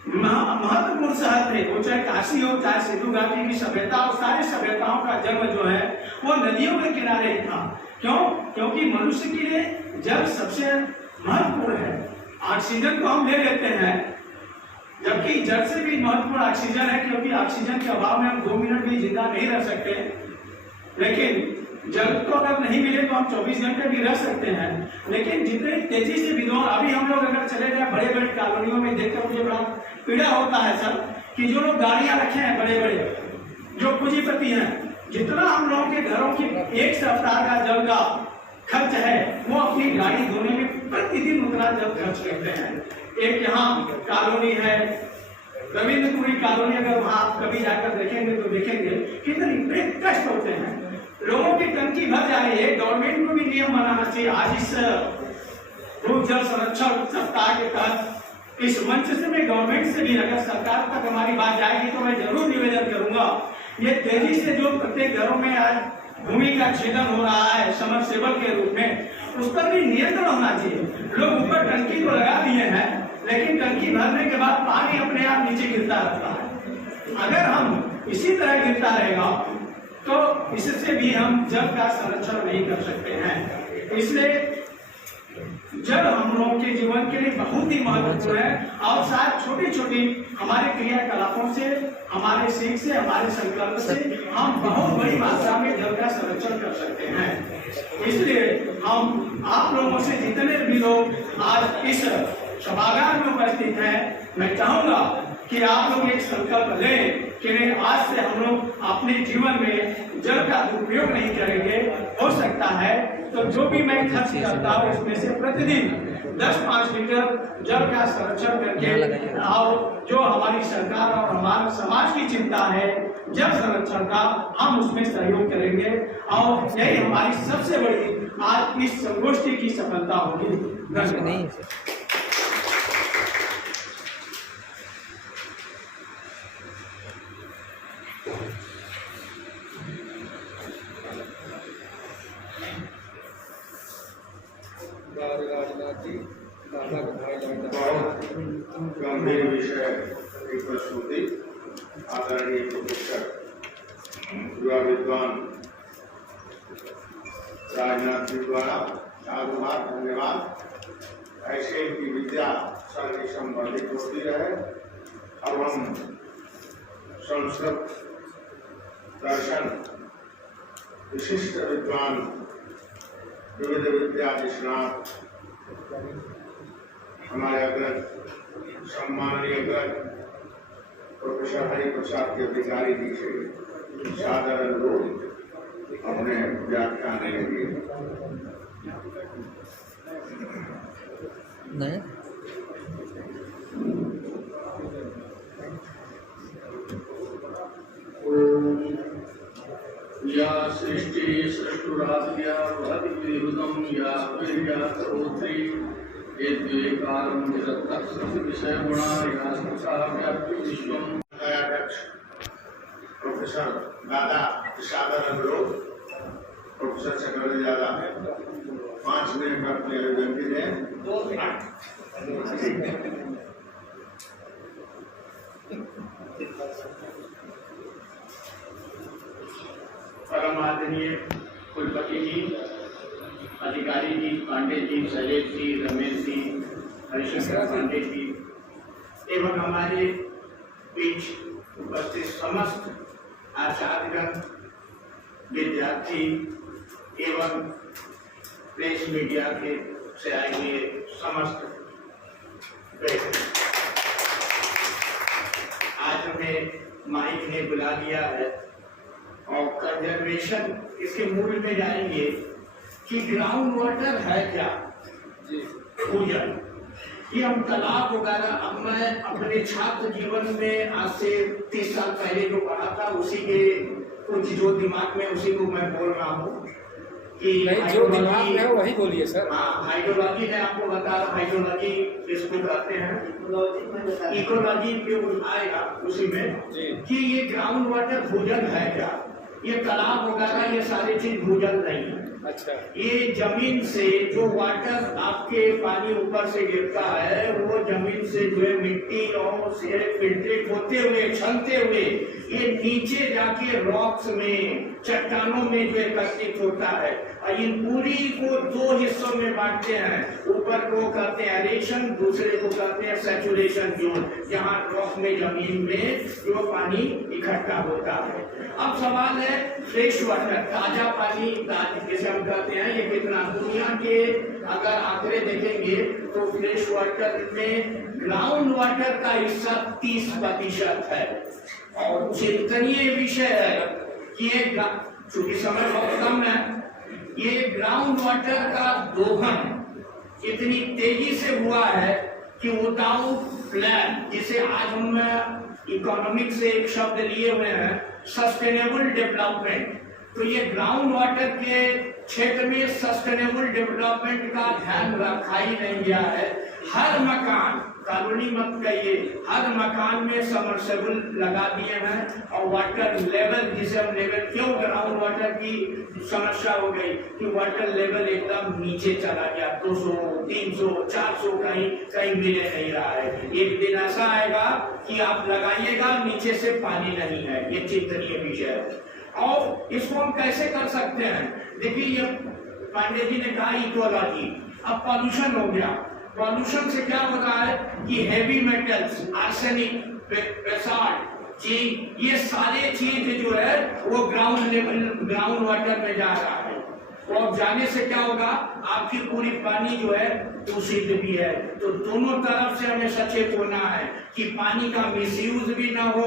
महत्वपूर्ण शहर थे, वो चाहे काशी हो, चाहे सिंधु घाटी की सभ्यता हो, सारी सभ्यताओं का जन्म जो है वो नदियों के किनारे ही था। क्यों? क्योंकि मनुष्य के लिए जल सबसे महत्वपूर्ण है। ऑक्सीजन को हम ले लेते हैं, जबकि जल से भी महत्वपूर्ण ऑक्सीजन है, क्योंकि ऑक्सीजन के अभाव में हम 2 मिनट भी जिंदा नहीं रह सकते। लेकिन जल तो अगर नहीं मिले तो हम 24 घंटे भी रह सकते हैं। लेकिन जितनी तेजी से विद्वान, अभी हम लोग अगर चले जाए बड़े बड़े कॉलोनियों में, देखकर मुझे बड़ा पीड़ा होता है सर, कि जो लोग गाड़ियां रखे हैं बड़े बड़े, जो पूंजीपति हैं, जितना हम लोगों के घरों की 1 सप्ताह का जल का खर्च है, वो अपनी गाड़ी धोने में प्रतिदिन उतना जल खर्च करते हैं। एक यहाँ कॉलोनी है रविंद्रपुरी कॉलोनी, अगर वहां आप कभी जाकर देखेंगे तो देखेंगे कितनी बड़े कष्ट होते हैं, लोगों की टंकी भर जा रही है। गवर्नमेंट को भी नियम बनाना चाहिए। आज इस भू जल संरक्षण सप्ताह के तहत इस मंच से मैं गवर्नमेंट से भी, अगर सरकार तक हमारी बात जाएगी तो मैं जरूर निवेदन करूंगा, ये तेजी से जो प्रत्येक घरों में आज भूमि का छेदन हो रहा है समरसेबल के रूप में, उस पर भी नियंत्रण होना चाहिए। लोग ऊपर टंकी को लगा दिए हैं, लेकिन टंकी भरने के बाद पानी अपने आप नीचे गिरता रहता है। अगर हम इसी तरह गिरता रहेगा तो इससे भी हम जल का संरक्षण नहीं कर सकते हैं। इसलिए जल हम लोगों के जीवन के लिए बहुत ही महत्वपूर्ण है और शायद छोटी छोटी हमारे क्रियाकलापों से, हमारे सीख से, हमारे संकल्प से हम बहुत बड़ी मात्रा में जल का संरक्षण कर सकते हैं। इसलिए हम आप लोगों से जितने भी लोग आज इस सभागार में उपस्थित हैं, मैं चाहूंगा कि आप लोग एक संकल्प लें कि नहीं, आज से हम लोग अपने जीवन में जल का दुरुपयोग नहीं करेंगे। हो सकता है तो जो भी मैं खर्च करता हूँ उसमें से प्रतिदिन 10-5 लीटर जल का संरक्षण करके, और जो हमारी सरकार और हमारे समाज की चिंता है जल संरक्षण का, हम उसमें सहयोग करेंगे और यही हमारी सबसे बड़ी आज इस संगोष्ठी की सफलता होगी। धन्यवाद। गंभीर विषय की प्रस्तुति आदरणीय प्रोफेसर युवा विद्वान राजनाथ जी द्वारा साधुवाद, धन्यवाद। ऐसे की विद्या सर्व संवर्धित होती रहे। अब हम संस्कृत दर्शन विशिष्ट विद्वान विविध विद्या निष्णात हमारे अग्रज सम्माननीय अग्रज प्रोफेसर हरिप्रसाद के अधिकारी जी से सादर अनुरोध अपने व्याख्यान देंगे। या सृष्टि सृष्टुराद्या भद्विरुदं या वीर्या करोत्री एद्वे कालं विरक्तः विषय गुणा या तथा व्याप्ति विश्वं। अध्यक्ष प्रोफेसर दादा सादर अनुरोध प्रोफेसर चक्रवर्ती दादा 5 मिनट में अपनी अभिव्यक्ति दें। 2 मिनट। परम आदरणीय कुलपति जी, अधिकारी जी, पांडे जी, शैलेश जी, रमेश जी, हरिशंकर पांडे जी एवं हमारे बीच उपस्थित समस्त आचार्यगण, विद्यार्थी एवं प्रेस मीडिया के से आए हुए समस्त व्यक्ति, आज हमें माइक ने बुला लिया है और कंजर्वेशन इसके मूल में जाएंगे कि ग्राउंड वाटर है क्या। भूजल, ये हम तालाब वगैरह, अब मैं अपने छात्र जीवन में आज से 30 साल पहले जो पढ़ा था उसी के कुछ जो दिमाग में उसी को मैं बोल रहा हूँ कि जो दिमाग में है वही बोलिए सर। हाँ, हाइड्रोलॉजी मैं आपको बता रहा हूँ, हाइड्रोलॉजी इसको कहते हैं, इकोलॉजी पे आएगा उसी में कि ये ग्राउंड वाटर भूजल है क्या। ये तालाब वगैरह ये सारी चीज भूजल नहीं है। अच्छा, ये जमीन से जो वाटर आपके पानी ऊपर से गिरता है वो जमीन से जो है मिट्टी और से फिल्ट्रेट होते हुए, छलते हुए ये नीचे जाके रॉक्स में, चट्टानों में जो एकत्रित होता है। और इन पूरी को 2 हिस्सों में बांटते हैं, ऊपर को कहते हैं एरेशन, दूसरे को कहते हैं सैचुरेशन जोन, जहाँ रॉक में जमीन में जो पानी इकट्ठा होता है। अब सवाल है फ्रेश वाटर, ताजा पानी, जैसे हम कहते हैं, ये कितना दुनिया के अगर आंकड़े देखेंगे तो फ्रेश वाटर में ग्राउंड वाटर का हिस्सा 30% है। और चिंतनीय विषय है कि ये चूंकि समय बहुत कम है, ये ग्राउंड वाटर का दोहन इतनी तेजी से हुआ है कि विदाउट प्लान, जिसे आज हम इकोनॉमिक्स से एक शब्द लिए हुए हैं सस्टेनेबल डेवलपमेंट, तो ये ग्राउंड वाटर के क्षेत्र में सस्टेनेबल डेवलपमेंट का ध्यान रखा ही नहीं गया है। हर मकान, कॉलोनी मत कहिए, हर मकान में सबमर्सिबल लगा दिए हैं और वाटर लेवल, जिसे हम लेवल, क्यों ग्राउंड वाटर की समस्या हो गई कि वाटर लेवल एकदम नीचे चला गया, 200, 300, 400 कहीं कहीं मिले नहीं रहा है। एक दिन ऐसा आएगा कि आप लगाइएगा नीचे से पानी नहीं है, ये चिंतनीय विषय है। और इसको हम कैसे कर सकते हैं? देखिए, ये पांडे जी ने कहा इकोलॉजी, अब पॉल्यूशन हो गया। पॉल्यूशन से क्या हो रहा है कि heavy metals, arsenic, basalt, zinc, ये सारे चीज जो है वो ग्राउंड लेवल, ग्राउंड वाटर में जा रहा है। और जाने से क्या होगा, आपकी पूरी पानी जो है दूषित भी है। तो दोनों तरफ से हमें सचेत होना है कि पानी का मिसयूज भी ना हो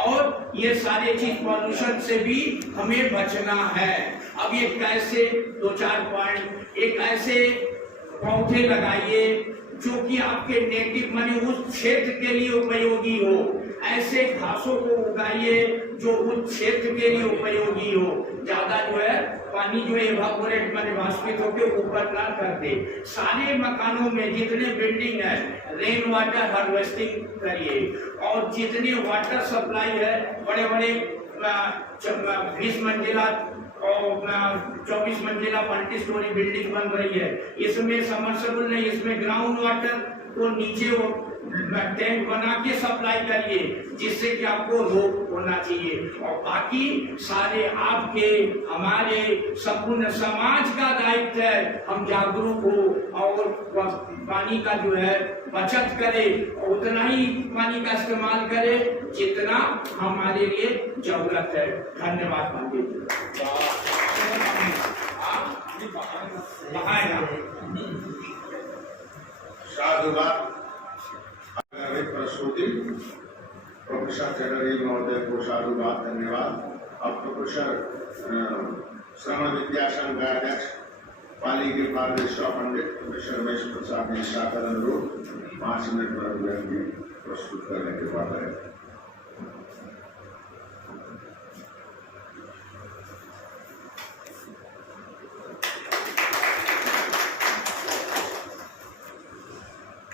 और ये सारे चीज पॉल्यूशन से भी हमें बचना है। अब ये कैसे, 2-4 पॉइंट, एक ऐसे पौधे लगाइए जो कि आपके नेटिव माने उस क्षेत्र के लिए उपयोगी हो। ऐसे घासों को उगाइए जो उस क्षेत्र के लिए उपयोगी हो। ज्यादा जो है पानी जो है इवापोरेट माने वाष्पित होकर ऊपर ना कर दे। सारे मकानों में जितने बिल्डिंग है, रेन वाटर हार्वेस्टिंग करिए। और जितने वाटर सप्लाई है, बड़े बड़े 20 मंजिला और 24 मंजिला मल्टी स्टोरी बिल्डिंग बन रही है, इसमें सबमर्सिबल नहीं, इसमें ग्राउंड वाटर को नीचे टैंक बना के सप्लाई करिए, जिससे कि आपको रोग होना चाहिए। और बाकी सारे आपके, हमारे, संपूर्ण समाज का दायित्व है हम जागरूक हो और पानी का जो है बचत करें और उतना ही पानी का इस्तेमाल करें जितना हमारे लिए जरूरत है। धन्यवाद पंडित जी। साधुवाद प्रस्तुति प्रोफेसर चटर्जी महोदय को साधुवाद, धन्यवाद। अब प्रोफेसर श्रम विद्या संघ का अध्यक्ष पाली के पारमेश्वर पंडित प्रोफेसर रमेश प्रसाद ने सादर अनुरोध 5 मिनट पर अभिव्यक्ति प्रस्तुत करने के बाद है।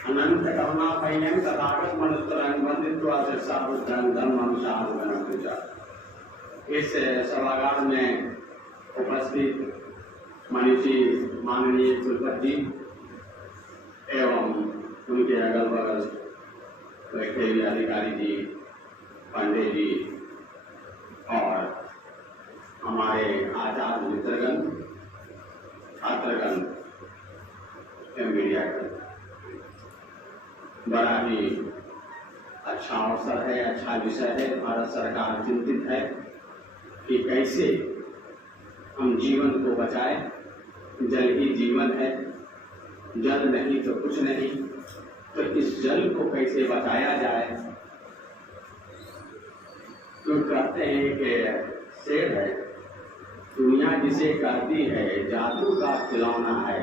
अनंत करुणा पैन तथागत मनुष्य बंदित्वा से साबुद्धन धर्मानुसार विचार। इस सभागार में उपस्थित मनीषी माननीय कुलपति एवं उनके अगल बगल बैठे हुए अधिकारी जी, पांडे जी और हमारे आचार्य मित्रगण, छात्रगण एवं मीडियागण, बड़ा ही अच्छा अवसर है, अच्छा विषय है। भारत सरकार चिंतित है कि कैसे हम जीवन को बचाएं। जल ही जीवन है, जल नहीं तो कुछ नहीं। तो इस जल को कैसे बचाया जाए? तो कहते हैं कि शेर है, दुनिया जिसे कहती है जादू का खिलौना है,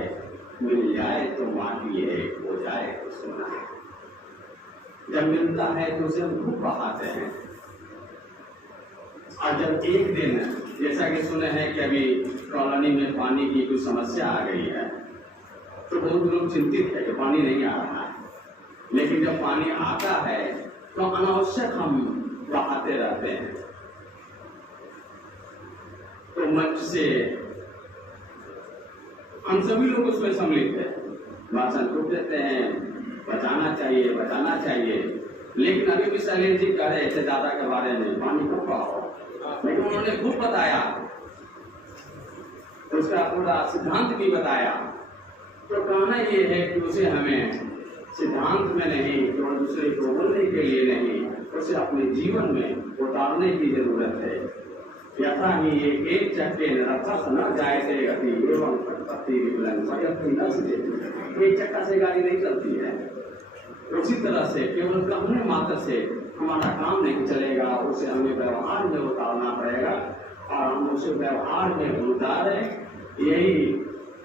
मिल जाए तो माटी है, हो जाए तो सोना है। जब मिलता है तो उसे हम खूब बहाते हैं, और जब एक दिन, जैसा कि सुने हैं कि अभी कॉलोनी में पानी की कुछ समस्या आ गई है, तो बहुत लोग चिंतित है कि पानी नहीं आ रहा है। लेकिन जब पानी आता है तो अनावश्यक हम बहाते रहते हैं। तो मंच से हम सभी लोग उसमें सम्मिलित है, भाषण ठोक देते हैं, बचाना चाहिए, बचाना चाहिए। लेकिन अभी भी शैलेश जी कह रहे थे दादा के बारे में, पानी को पाओ, लेकिन उन्होंने खूब बताया, उसका पूरा सिद्धांत भी बताया। तो कहना ये है कि उसे हमें सिद्धांत में नहीं, केवल दूसरे को बोलने के लिए नहीं, उसे अपने जीवन में उतारने की जरूरत है। यथा ही एक चक्के रथस न जाए से गति एवं पत्ती विकलन सगति न सके। एक चक्का से गाड़ी नहीं चलती है, उसी तरह से केवल कहने मात्र से हमारा काम नहीं चलेगा, उसे हमें व्यवहार में उतारना पड़ेगा और हम उसे व्यवहार में उतारें। यही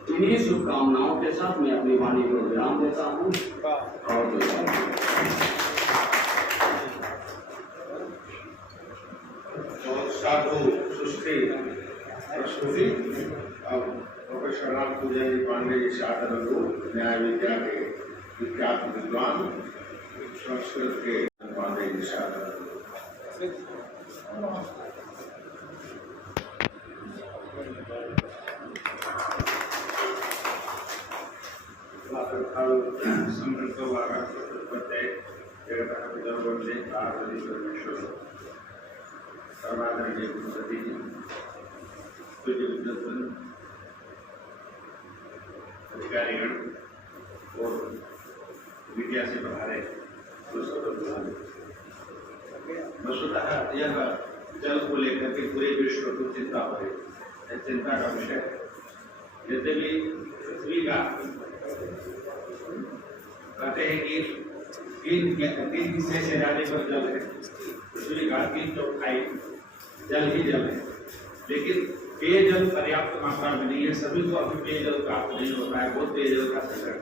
इन्हीं शुभकामनाओं के साथ मैं अपनी वाणी को विराम देता हूँ। और साधु सुश्री प्रस्तुति अब प्रोफेसर राम पूजन पांडे जी सादरु न्याय विद्या के विख्यात विद्वान संस्कृत के पांडे जी सादरु। समृद्धवारा प्रत्यय जगतः पितरवंदे पार्वती परमेश्वर सर्वादरणीय गुरुपति जी पूज्य विद्वद्वन अधिकारीगण और मीडिया से पधारे वस्तुतः यह जल को लेकर के पूरे विश्व को चिंता हो रही है, चिंता का विषय है। यद्यपि पृथ्वी का कहते हैं कि तीन हिस्से से ज्यादा पर जल है, पृथ्वी का 3/4 जल ही जल है, लेकिन पेयजल पर्याप्त मात्रा में नहीं है। सभी को अभी पेयजल प्राप्त नहीं होता है, बहुत पेयजल का संकट है।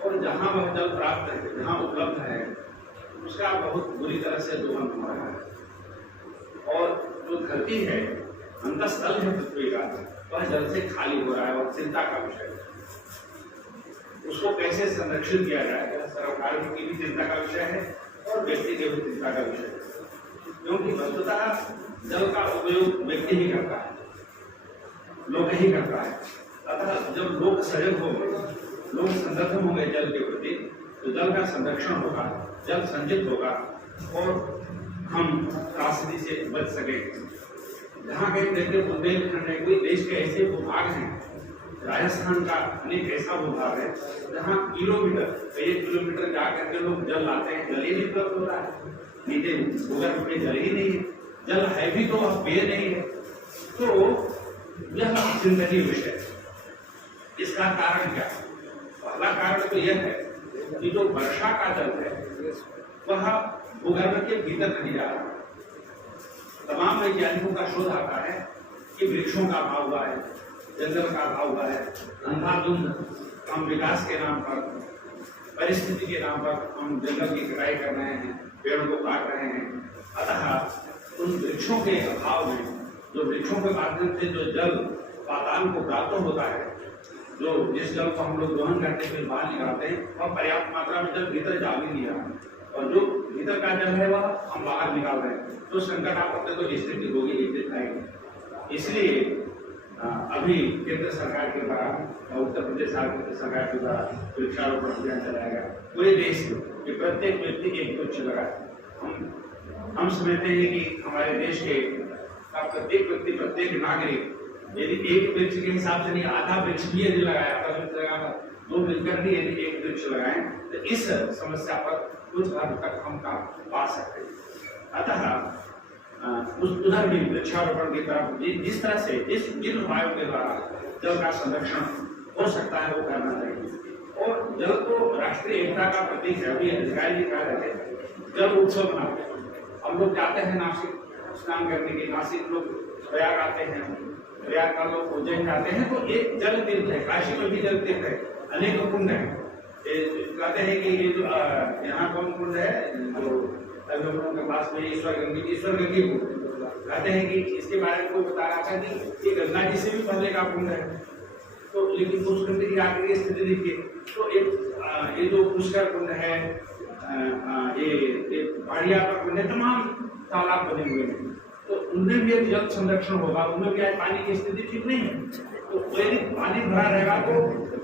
और जहाँ वह जल प्राप्त है, जहाँ उपलब्ध है, उसका बहुत बुरी तरह से दोहन हो रहा है। और जो धरती है, अंतस्थल है पृथ्वी का, वह जल से खाली हो रहा है और चिंता का विषय है। उसको कैसे संरक्षित किया जाए, सरकार की भी चिंता का विषय है और व्यक्ति की भी चिंता का विषय है, क्योंकि वस्तुतः जल का उपयोग व्यक्ति ही करता है, लोग ही करता है। अतः जब लोग सजग होंगे, लोग संरक्षण होंगे जल के प्रति, तो जल का संरक्षण होगा, जल संचित होगा और हम त्रासदी से बच सकेंगे। जहाँ कहीं देखते बुंदेलखंड है, कोई देश के ऐसे भूभाग हैं, राजस्थान का अनेक ऐसा भूभाग है जहाँ किलोमीटर 1 किलोमीटर जा करके लोग जल लाते हैं, जल ही नहीं उपलब्ध होता है, नीचे भूगर्भ में जल ही नहीं है, जल है भी तो अब पेय नहीं है। तो यह चिंतनीय विषय है। इसका कारण क्या है? पहला कारण तो यह है कि जो वर्षा का जल है वह भूगर्भ के भीतर नहीं जा रहा। तमाम वैज्ञानिकों का शोध आता है कि वृक्षों का अभाव हुआ है, जंगल का अभाव हुआ है, अंधाधुंध हम विकास के नाम पर, परिस्थिति के नाम पर हम जंगल की कटाई कर रहे हैं, पेड़ों को काट रहे हैं। अतः उन वृक्षों के अभाव में, जो वृक्षों के माध्यम से जो जल पाताल को प्राप्त होता है, जो जिस जल को हम लोग दोहन करते हुए बाहर निकालते हैं, वह पर्याप्त मात्रा में जल भीतर जा भी नहीं रहा, और जो भीतर का जल है वह हम बाहर निकाल रहे हैं। तो संकट आपत्ति तो स्थिति होगी, स्थिति आएगी। इसलिए अभी केंद्र सरकार के द्वारा, उत्तर प्रदेश सरकार के द्वारा वृक्षारोपण अभियान चलाया गया पूरे देश में कि प्रत्येक व्यक्ति एक वृक्ष लगाए। हम समझते हैं कि हमारे देश के प्रत्येक व्यक्ति, प्रत्येक नागरिक यदि एक वृक्ष के हिसाब से नहीं, आधा वृक्ष भी यदि लगाए, आधा वृक्ष लगाना, 2 मिलकर भी यदि एक वृक्ष लगाएं, तो इस समस्या पर कुछ हद तक हम काम पा सकते हैं। अतः उधर भी वृक्षारोपण की तरफ जिस तरह से जिन उपायों के द्वारा जल का संरक्षण हो सकता है वो करना चाहिए। और जल को राष्ट्रीय एकता का प्रतीक है। अभी अधिकारी कह रहे थे जल उत्सव मनाते हैं, हम लोग जाते हैं नासिक स्नान करने के, नासिक लोग प्रयाग आते हैं, प्रयाग का लोग उज्जैन जाते हैं, तो एक जल तीर्थ है, काशी में भी जल तीर्थ है, अनेक कुंड है। कहते हैं कि ये जो यहाँ कौन कुंड है, जो के पास में ईश्वर गंगी कहते हैं कि इसके बारे में कोई बता रहा था कि ये गंगा जी से भी पहले का कुंड है। तो लेकिन उस कुंड की आखिरी स्थिति देखिए, तो एक ये जो पुष्कर कुंड है, ये पहाड़िया पर कुंड है, तमाम तालाब बने हुए हैं। तो उनमें भी यदि जल संरक्षण होगा, उनमें भी आज पानी की स्थिति ठीक नहीं है। तो यदि पानी भरा रहेगा तो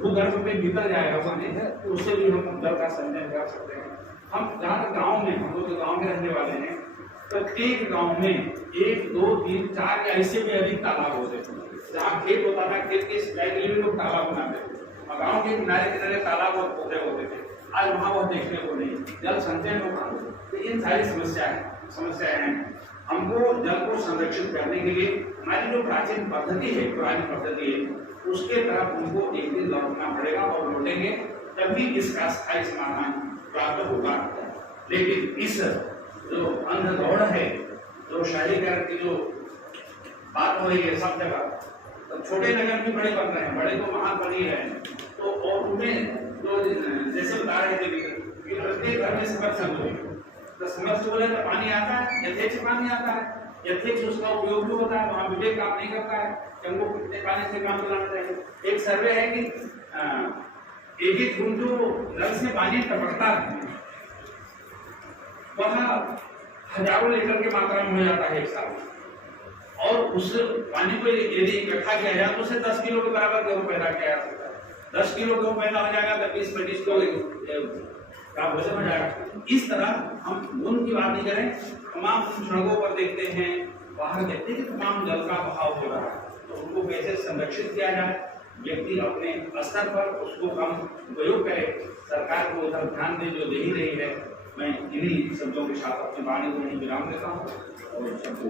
भूगर्भ में भीतर जाएगा पानी, तो उससे भी हम जल का संचयन कर सकते हैं। हम जहाँ तक गाँव में, हम लोग तो गाँव में रहने वाले हैं, प्रत्येक गाँव में 1, 2, 3, 4 या इससे भी अधिक तालाब होते थे। जहाँ खेत होता था, खेत के सिंचाई के लिए लोग तालाब बनाते थे, और गाँव के किनारे किनारे तालाब और पोखरे होते थे। आज वहाँ वह देखने को नहीं, जल संचयन होगा। तो इन सारी समस्याएं हैं। हमको जल को संरक्षित करने के लिए हमारी जो प्राचीन पद्धति है, पुरानी पद्धति है, उसके तरफ हमको एक दिन लौटना पड़ेगा, और लौटेंगे तभी इसका स्थायी समाधान प्राप्त होगा। लेकिन इस जो अंध दौड़ है, जो शहरीकरण की जो बात हो रही है सब जगह, तो छोटे नगर भी बड़े बन रहे हैं, बड़े तो महान बन ही रहे हैं। तो और उनमें जो जैसे बता रहे थे कि प्रत्येक घर में समरसेबल है, तो समरसेबल है तो पानी आता है, यथेच्छ पानी आता है। एथिक्स उसका उपयोग भी होता है, वहाँ विवेक काम नहीं करता है कि हमको कितने पानी से काम चलाना चाहिए। एक सर्वे है कि एक बूंद नल से पानी टपकता है वह हजारों लीटर की मात्रा में हो जाता है एक साल में, और उस पानी को यदि इकट्ठा किया जाए तो उसे 10 किलो के बराबर गेहूं पैदा किया जा सकता है। 10 किलो गेहूं पैदा हो जाएगा तो 20-25 किलो का भोजन हो जाएगा। इस तरह हम बूंद की बात नहीं करें, तमाम सड़कों पर देखते हैं, बाहर देखते हैं कि तमाम जल का बहाव हो रहा है, तो उनको कैसे संरक्षित किया जाए, व्यक्ति अपने स्तर पर उसको कम उपयोग करे, सरकार को उधर ध्यान दे जो दे ही रही है। मैं इन्हीं शब्दों के साथ अपनी वाणी को नहीं विराम देता हूँ और सबको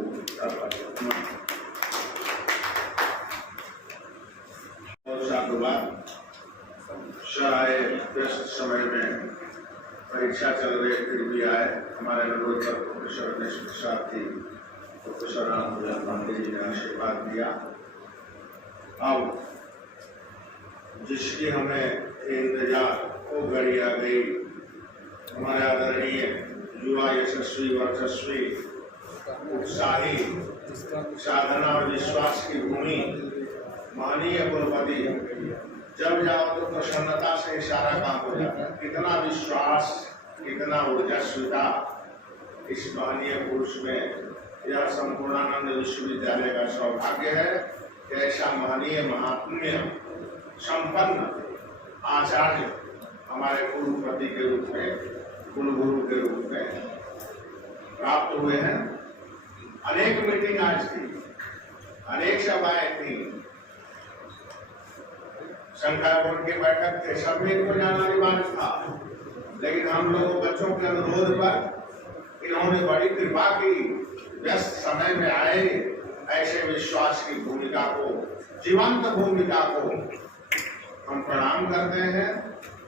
आए व्यस्त समय में परीक्षा चल रही फिर भी आए। हमारे अनुरोध पर प्रोफेसर रमेश प्रसाद थी, प्रोफेसर राम पांडे जी ने आशीर्वाद दिया। अब जिसकी हमें इंतजार वो घड़ी आ गई, हमारे आदरणीय युवा यशस्वी वर्चस्वी उत्साही साधना और विश्वास की भूमि माननीय कुलपति, जब जाओ तो प्रसन्नता से सारा काम हो जाता है। कितना विश्वास, कितना ऊर्जास्विता इस महनीय पुरुष में। यह संपूर्णानंद विश्वविद्यालय का सौभाग्य है कि ऐसा महनीय महात्म्य संपन्न आचार्य हमारे कुलपति के रूप में, कुलगुरु के रूप में प्राप्त हुए हैं। अनेक मीटिंग आज थी, अनेक सभाएं थी, संख्या बोर्ड की बैठक थे, सभी को जाना अनिवार्य था, लेकिन हम लोग बच्चों के अनुरोध पर इन्होंने बड़ी कृपा की, व्यस्त समय में आए, ऐसे विश्वास की भूमिका को, जीवंत भूमिका को हम प्रणाम करते हैं,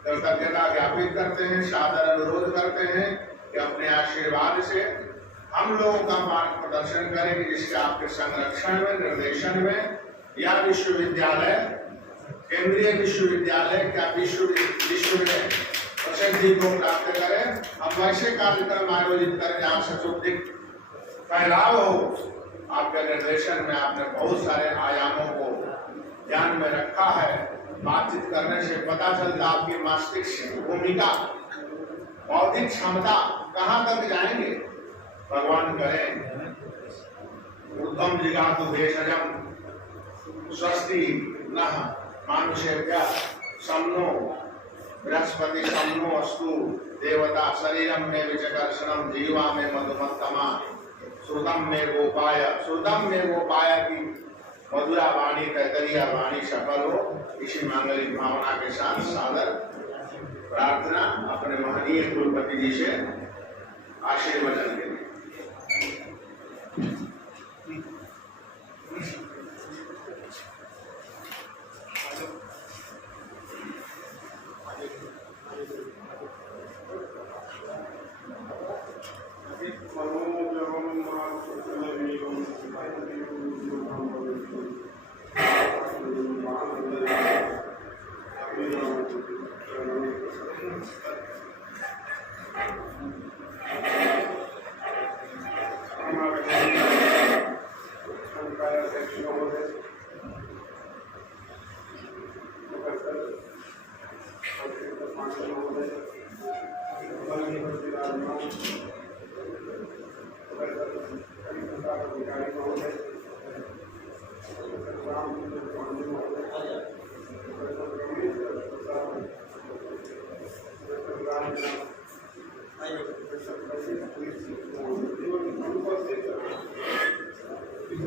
कृतज्ञता ज्ञापित करते हैं, सादर अनुरोध करते हैं कि अपने आशीर्वाद से हम लोगों का मार्ग प्रदर्शन करें कि जिससे आपके संरक्षण में, निर्देशन में यह विश्वविद्यालय, केंद्रीय विश्वविद्यालय क्या विश्व में प्रसिद्धि को प्राप्त करें। हम वैसे कार्यक्रम आयोजित करें जहाँ से सुधिक फैलाव हो। आपके निर्देशन में आपने बहुत सारे आयामों को ध्यान में रखा है। बातचीत करने से पता चलता आपकी मस्तिष्क भूमिका, बौद्धिक क्षमता कहाँ तक जाएंगे। भगवान करें ऊर्ध्वं जिगातु भेषजं स्वस्ति नः मानुषेभ्यः सम्नो बृहस्पति सम्नो अस्तु देवता शरीरम में विचकर्षणम जीवा में मधुमत्तमा श्रुतम में गोपाय की मधुरा वाणी तैतरिया वाणी सफल हो। इसी मांगलिक भावना के साथ सादर प्रार्थना अपने महनीय कुलपति जी से आशीर्वचन के लिए।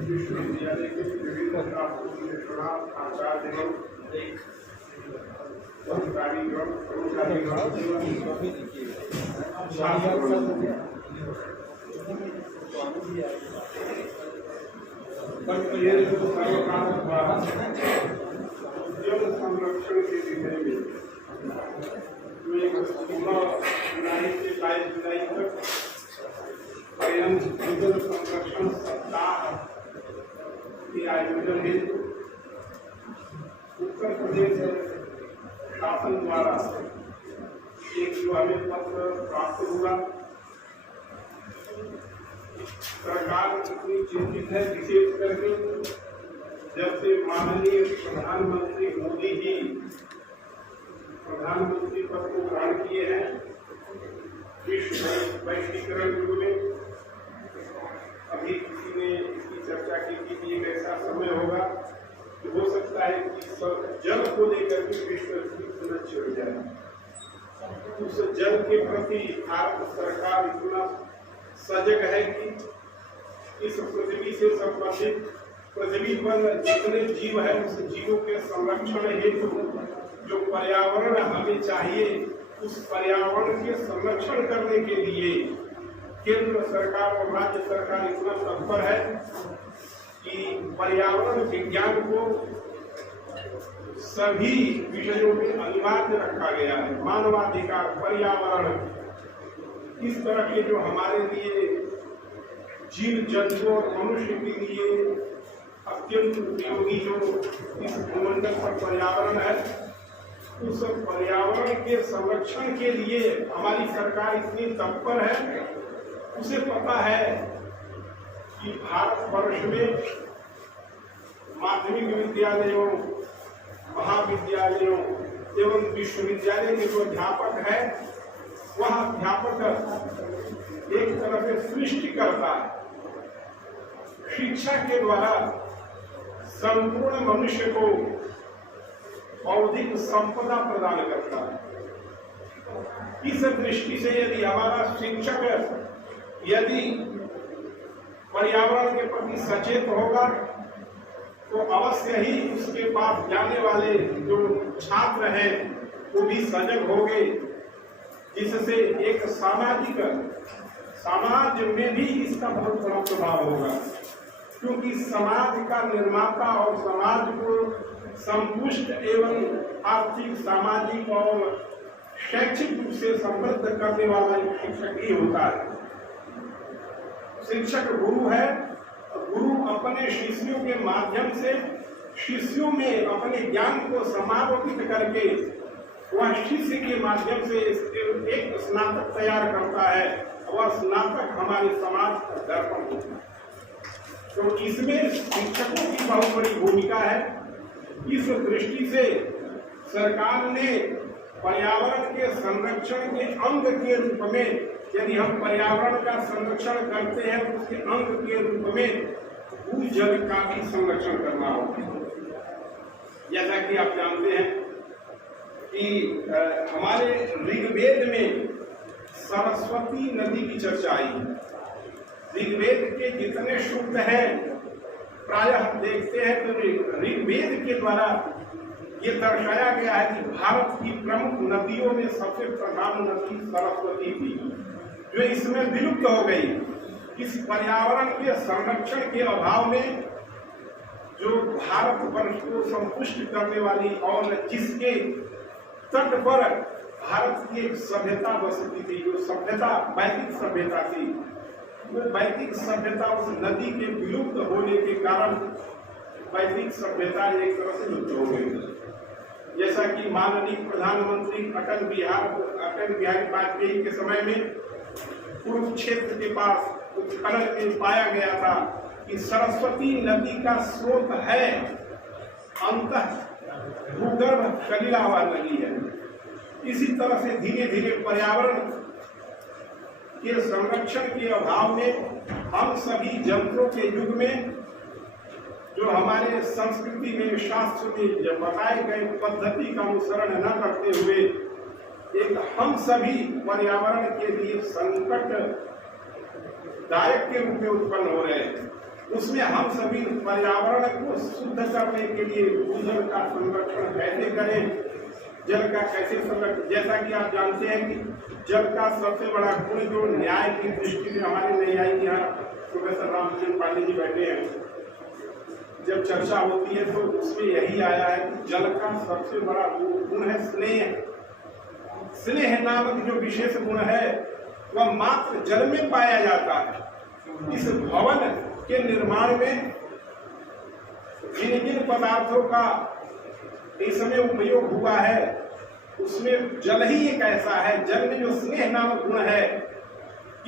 विश्वविद्यालय के विभिन्न आचार्य अधिकारीगण, जल संरक्षण के विषय में जुलाई से 22 जुलाई तक जल संरक्षण सप्ताह के आयोजन हेतु उत्तर प्रदेश शासन द्वारा एक जो हमें पत्र प्राप्त हुआ सरकार इतनी चिंतित है, विशेष करके जब से माननीय प्रधानमंत्री मोदी जी प्रधानमंत्री पद को ग्रहण किए हैं, विश्व वैश्वीकरण युग में अभी किसी ने इसकी चर्चा की कि एक ऐसा समय होगा कि हो सकता है कि जल को लेकर के विश्व सुरक्षित हो जाए। उस जल के प्रति भारत सरकार इतना सजग है कि इस पृथ्वी से संबंधित पृथ्वी पर जितने जीव है उस जीवों के संरक्षण हेतु जो पर्यावरण हमें चाहिए, उस पर्यावरण के संरक्षण करने के लिए केंद्र सरकार और राज्य सरकार इतना तत्पर है कि पर्यावरण विज्ञान को सभी विषयों में अनिवार्य रखा गया है। मानवाधिकार, पर्यावरण, इस तरह के जो हमारे लिए जीव जंतु और मनुष्य के लिए अत्यंत उपयोगी जो इस भूमंडल पर पर्यावरण है, उस पर्यावरण के संरक्षण के लिए हमारी सरकार इतनी तत्पर है। उसे पता है कि भारतवर्ष में माध्यमिक विद्यालयों, महाविद्यालयों एवं विश्वविद्यालय के जो अध्यापक है, वह अध्यापक एक तरह से सृष्टि करता है। शिक्षा के द्वारा संपूर्ण मनुष्य को बौद्धिक संपदा प्रदान करता है। इस दृष्टि से यदि हमारा शिक्षक यदि पर्यावरण के प्रति सचेत होगा तो अवश्य ही उसके पास जाने वाले जो छात्र हैं वो भी सजग होंगे, जिससे एक समाज में भी इसका बहुत बड़ा प्रभाव होगा। क्योंकि समाज का निर्माता और समाज को संतुष्ट एवं आर्थिक, सामाजिक और शैक्षिक रूप से समृद्ध करने वाला एक शिक्षक ही होता है। शिक्षक गुरु है। गुरु अपने शिष्यों के माध्यम से शिष्यों में अपने ज्ञान को समारोपित करके वह शिष्य के माध्यम से एक स्नातक तैयार करता है। वह स्नातक हमारे समाज का दर्पण होता है। तो इसमें शिक्षकों की बहुत बड़ी भूमिका है। इस दृष्टि से सरकार ने पर्यावरण के संरक्षण के अंग के रूप में, यदि हम पर्यावरण का संरक्षण करते हैं उसके अंग के रूप में भूजल का भी संरक्षण करना होगा। जैसा कि आप जानते हैं कि हमारे ऋग्वेद में सरस्वती नदी की चर्चा आई है। ऋग्वेद के जितने सूक्त हैं प्रायः देखते हैं तो ऋग्वेद के द्वारा ये दर्शाया गया है कि भारत की प्रमुख नदियों में सबसे प्रधान नदी सरस्वती थी, जो इसमें विलुप्त हो गई। इस पर्यावरण के संरक्षण के अभाव में जो भारतवर्ष को संतुष्ट करने वाली और जिसके तट पर भारत की एक सभ्यता बसती थी, जो सभ्यता वैदिक सभ्यता थी, वो वैदिक सभ्यता उस नदी के विलुप्त होने के कारण वैदिक सभ्यता एक तरह से लुप्त हो गई। जैसा कि माननीय प्रधानमंत्री अटल बिहारी वाजपेयी के समय में कुरुक्षेत्र के पास उत्खनन में पाया गया था कि सरस्वती नदी का स्रोत है अंतः भूगर्भ सलिला हुआ नदी है। इसी तरह से धीरे धीरे पर्यावरण के संरक्षण के अभाव में हम सभी यंत्रों के युग में जो हमारे संस्कृति में, शास्त्र में जब बताए गए पद्धति का अनुसरण न करते हुए एक हम सभी पर्यावरण के लिए संकट दायक के रूप में उत्पन्न हो रहे हैं। उसमें हम सभी पर्यावरण को शुद्ध करने के लिए भूजल का संरक्षण कैसे करें, जल का कैसे संरक्षण। जैसा कि आप जानते हैं कि जल का सबसे बड़ा गुण जो न्याय की दृष्टि में हमारे न्यायिक यहाँ प्रोफेसर रामचंद्र पांडे जी बैठे हैं, जब चर्चा होती है तो उसमें यही आया है कि जल का सबसे बड़ा गुण है स्नेह। स्नेह नामक जो विशेष गुण है वह मात्र जल में पाया जाता है। इस भवन के निर्माण में जिन जिन पदार्थों का इस समय उपयोग हुआ है उसमें जल ही एक ऐसा है, जल में जो स्नेह नामक गुण है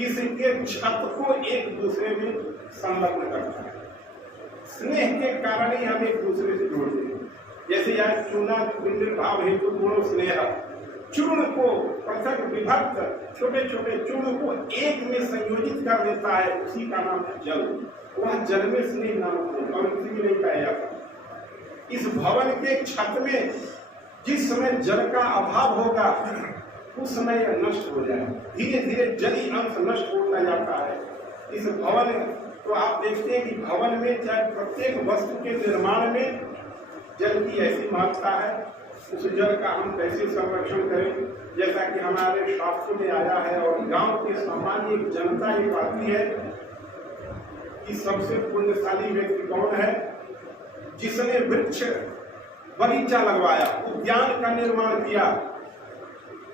किसके छत को एक दूसरे में संलग्न करता है। स्नेह के कारण ही हम एक दूसरे से जोड़ते हैं। जैसे आज चूना पिंड भाव हेतु गुण स्नेह, चूर्ण को पृथक विभक्त छोटे छोटे चूर्ण को एक में संयोजित कर देता है, उसी का नाम है जल। वह जल में स्नेह नामक और किसी में नहीं पाया जाता। इस भवन के छत में जिस समय जल का अभाव होगा उस समय यह नष्ट हो जाए, धीरे धीरे जली अंश नष्ट होता जाता है। इस भवन तो आप देखते हैं कि भवन में चाहे प्रत्येक वस्तु के निर्माण में जल की ऐसी महत्ता है, उस जल का हम कैसे संरक्षण करें। जैसा कि हमारे शास्त्रों में आया है और गांव के सामान्य जनता ये पाती है कि सबसे पुण्यशाली व्यक्ति कौन है, जिसने वृक्ष बगीचा लगवाया, उद्यान का निर्माण किया,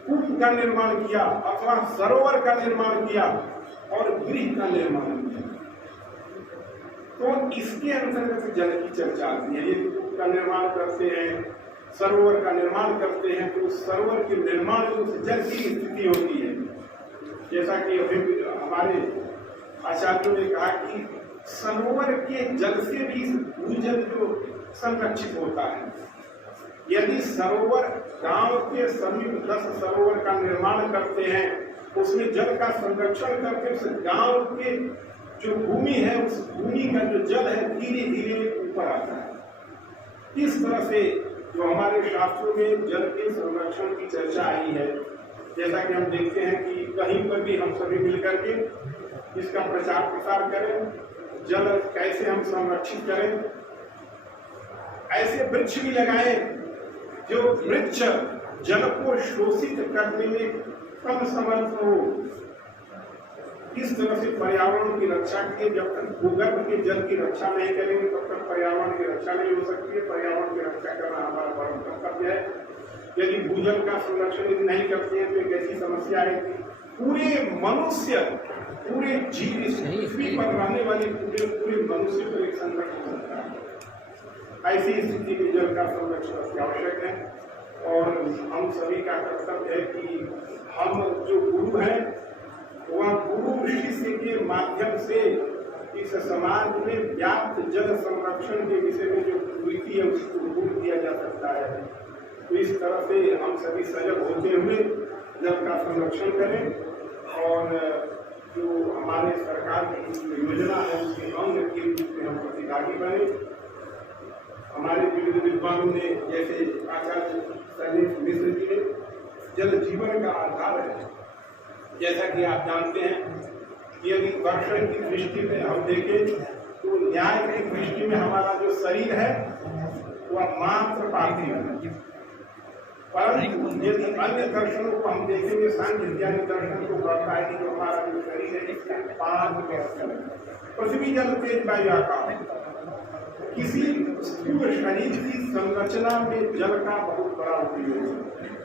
कूप का निर्माण किया अथवा सरोवर का निर्माण किया और गृह का निर्माण किया। तो इसके अंतर्गत जल की चर्चा आती है। ये कूप का निर्माण करते हैं, सरोवर का निर्माण करते हैं, तो उस सरोवर के निर्माण में उस जल की स्थिति होती है। जैसा कि अभी हमारे आचार्यों ने कहा कि सरोवर के जल से भी भूजल जो संरक्षित होता है। यदि सरोवर गांव के समीप 10 सरोवर का निर्माण करते हैं, उसमें जल का संरक्षण करके उस गांव के जो भूमि है उस भूमि का जो जल है धीरे धीरे ऊपर आता है। इस तरह से जो हमारे शास्त्रों में जल के संरक्षण की चर्चा आई है, जैसा कि हम देखते हैं कि कहीं पर भी हम सभी मिलकर के इसका प्रचार प्रसार करें, जल कैसे हम संरक्षित करें। ऐसे वृक्ष भी लगाएं जो वृक्ष जल को शोषित करने में कम समर्थ हो। इस तरह से पर्यावरण की रक्षा के लिए जब तक भूगर्भ के जल की रक्षा नहीं करेंगे तब तक पर्यावरण की रक्षा नहीं हो सकती है। पर्यावरण की रक्षा करना हमारा परम कर्तव्य है। यदि भूजल का संरक्षण यदि नहीं करते हैं तो एक ऐसी समस्या है कि पूरे मनुष्य, पूरे जीव, पृथ्वी पर रहने वाले पूरे मनुष्य पर एक संकट हो सकता है। ऐसी स्थिति में जल का संरक्षण आवश्यक है और हम सभी का कर्तव्य है कि हम जो गुरु हैं वह गुरु शिष्य के माध्यम से इस समाज में व्याप्त जल संरक्षण के विषय में जो कुरीति है उसको दूर किया जा सकता है। तो इस तरह से हम सभी सजग होते हुए जल का संरक्षण करें और जो हमारे सरकार की योजना है उसके अंग के रूप में हम प्रतिभागी बने। हमारे विविध विद्वानों ने जैसे आचार्य शैलेश मिश्र जी ने जल जीवन का आधार है। जैसा कि आप जानते हैं कि यदि दर्शन की दृष्टि में हम देखें तो न्याय की दृष्टि में हमारा जो शरीर है वह मात्र पार्थिव है, परंतु यदि अन्य दर्शनों को हम देखेंगे, सांख्य इत्यादि दर्शन को कहता है कि जो हमारा जो शरीर है इसका 5 है, पृथ्वी जल तेज वायु आकाश। किसी स्थूल शरीर की संरचना में जल का बहुत बड़ा उपयोग है।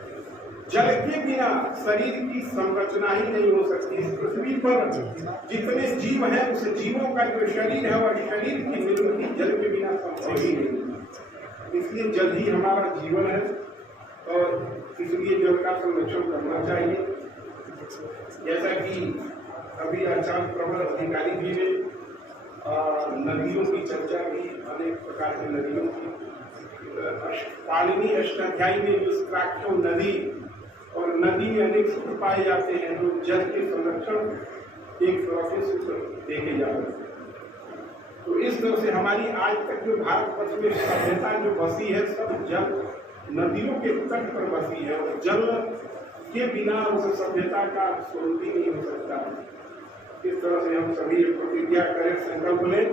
जल के बिना शरीर की संरचना ही नहीं हो सकती। इस पृथ्वी पर जितने जीव हैं उस जीवों का जो शरीर है वह शरीर की निर्मित जल के बिना संभव ही नहीं। इसलिए जल ही हमारा जीवन है और इसलिए जल का संरक्षण करना चाहिए। जैसा कि अभी आचार्य प्रबल अधिकारी जी ने नदियों की चर्चा की, अनेक प्रकार की नदियों की, पाणिनि अष्टाध्यायी में जो स्त्राक्षो नदी और नदी में अनेक सूत्र पाए जाते हैं जो जल के संरक्षण एक तरह से सूत्र देखे जाते हैं। तो इस तरह से हमारी आज तक जो भारतवर्ष में सभ्यता जो बसी है सब जल नदियों के तट पर बसी है और जल के बिना उस सभ्यता का स्वरूप ही नहीं हो सकता। इस तरह से हम सभी प्रतिज्ञा करें, संकल्प लें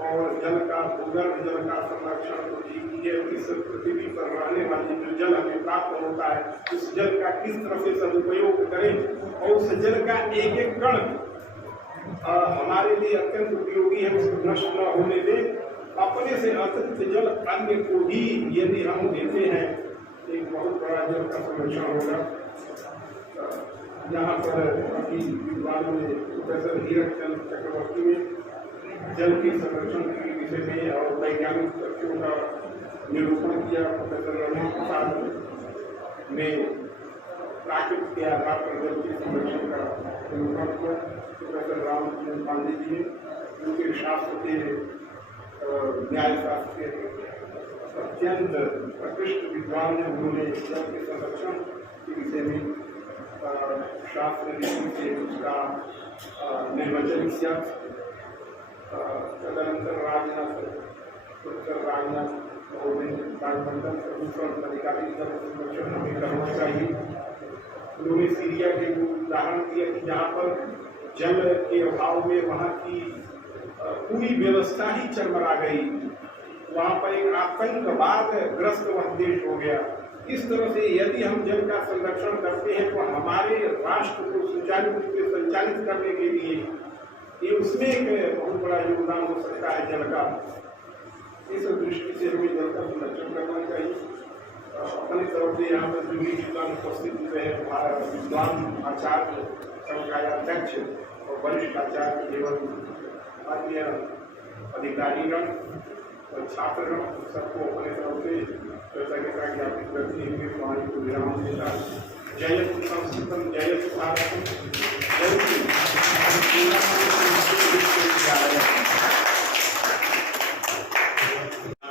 और जल का भूगर्भ जल का संरक्षण कीजिए। इस पृथ्वी पर रहने वाली जो जल हमें प्राप्त होता है उस जल का किस तरह से सदुपयोग करें और उस जल का एक एक कण हमारे लिए अत्यंत उपयोगी है उसको नष्ट न होने दें। अपने से अतिरिक्त जल अन्य को भी यदि हम देते हैं तो एक बहुत बड़ा जल का संरक्षण होगा। यहाँ पर अभी विद्वानों ने प्रोफेसर हीरक चंद चक्रवर्ती ने जल के संरक्षण के विषय में और वैज्ञानिक तथ्यों का निरूपण किया। प्रोफेसर रमेश प्रसाद ने प्राकृतिक के आधार पर जल के संरक्षण का महत्व प्रोफेसर राम पांडे जी ने, उनके शास्त्र के न्याय शास्त्र के अत्यंत प्रकृष्ट विद्वान ने, उन्होंने जल के संरक्षण के विषय में शास्त्र रीति से उसका निर्वचन किया। तदनंतर प्रोफेसर राजनाथ राजमंडल प्रदूषण अधिकारी जल संरक्षण हमें करना चाहिए। उन्होंने सीरिया के उदाहरण दिया कि जहाँ पर जल के अभाव में वहाँ की पूरी व्यवस्था ही चरमरा गई, वहाँ पर एक आतंकवाद ग्रस्त वह देश हो गया। इस तरह से यदि हम जल का संरक्षण करते हैं तो हमारे राष्ट्र को सुचारू रूप से संचालित करने के लिए ये उसमें एक बहुत बड़ा योगदान हो सकता है जल का। इस दृष्टि से हमें जल का संरक्षण करना चाहिए। अपनी तरफ से यहाँ पर जो भी विद्वान उपस्थित हुए हैं, विद्वान आचार्य संघ का अध्यक्ष और वरिष्ठ आचार्य एवं अन्य अधिकारीगण और छात्रगण सबको अपने तरफ से कृतज्ञता ज्ञापित करते हुए वाणी को विराम देता। जयतु संस्कृतम जयतु भारतम जयतु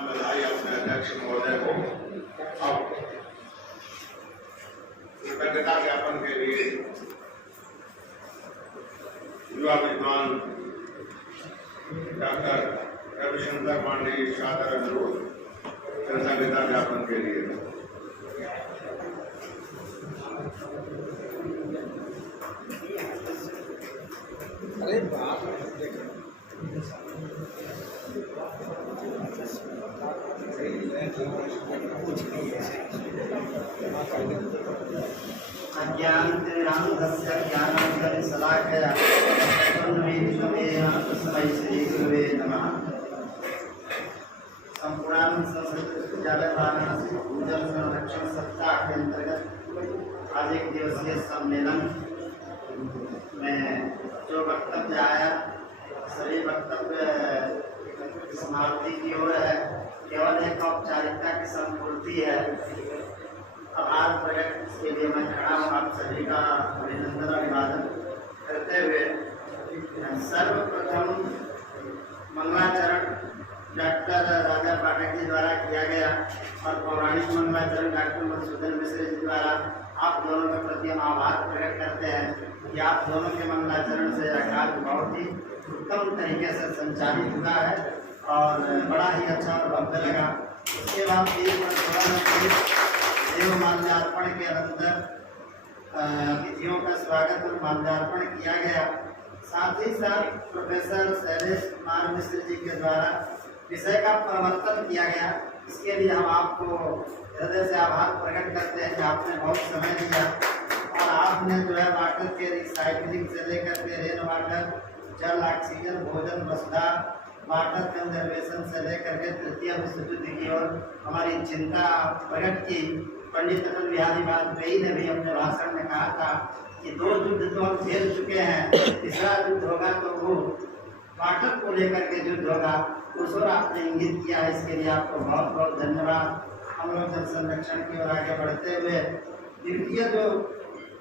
बधाई अपने अध्यक्ष महोदय को। अब कृतज्ञता ज्ञापन के लिए युवा विद्वान डॉक्टर रविशंकर पांडे सादर अनुरोध कृतज्ञता ज्ञापन के लिए। अरे बाप अज्ञानतिमिरान्धस्य ज्ञानाञ्जनशलाकया तस्मै श्रीगुरवे नमः। संपूर्ण संस्कृत विद्यालय वाराणसी जल संरक्षण सप्ताह के अंतर्गत आज एक दिवसीय सम्मेलन में जो वक्तव्य आया, सभी वक्तव्य समाप्ति की ओर है। केवल एक औपचारिकता की संपूर्ति है। आभार प्रकट के लिए मैं खड़ा हूँ आप सभी का अभिनंदन अभिवादन करते हुए। सर्वप्रथम मंगलाचरण डॉक्टर राजा पाठक जी द्वारा किया गया और पौराणिक मंगलाचरण डॉक्टर मधुसूदन मिश्र जी द्वारा आप दोनों के प्रति हम आभार प्रकट करते हैं कि आप दोनों के मंगलाचरण से कार्य बहुत ही उत्तम तरीके से संचालित हुआ है और बड़ा ही अच्छा और भव्य लगा। उसके बाद देव माल्यार्पण के अंदर अतिथियों का स्वागत और माल्यार्पण किया गया। साथ ही साथ प्रोफेसर शैलेश कुमार मिश्र जी के द्वारा विषय का प्रवर्तन किया गया। इसके लिए हम आपको हृदय से आभार प्रकट करते हैं कि आपने बहुत समय दिया और आपने जो है वाटर के रिसाइकलिंग से लेकर के रेन वाटर, जल, ऑक्सीजन, भोजन, वसुधा, वाटर कंजर्वेशन से लेकर के तृतीय विश्व युद्ध की ओर हमारी चिंता प्रकट की। पंडित अटल बिहारी वाजपेयी ने भी अपने भाषण में कहा था कि 2 युद्ध तो हम झेल चुके हैं, तीसरा युद्ध होगा तो वो वाटर को लेकर के युद्ध होगा। उस ओर आपने इंगित किया है, इसके लिए आपको बहुत बहुत धन्यवाद। हम लोग जल संरक्षण की ओर आगे बढ़ते हुए द्वितीय जो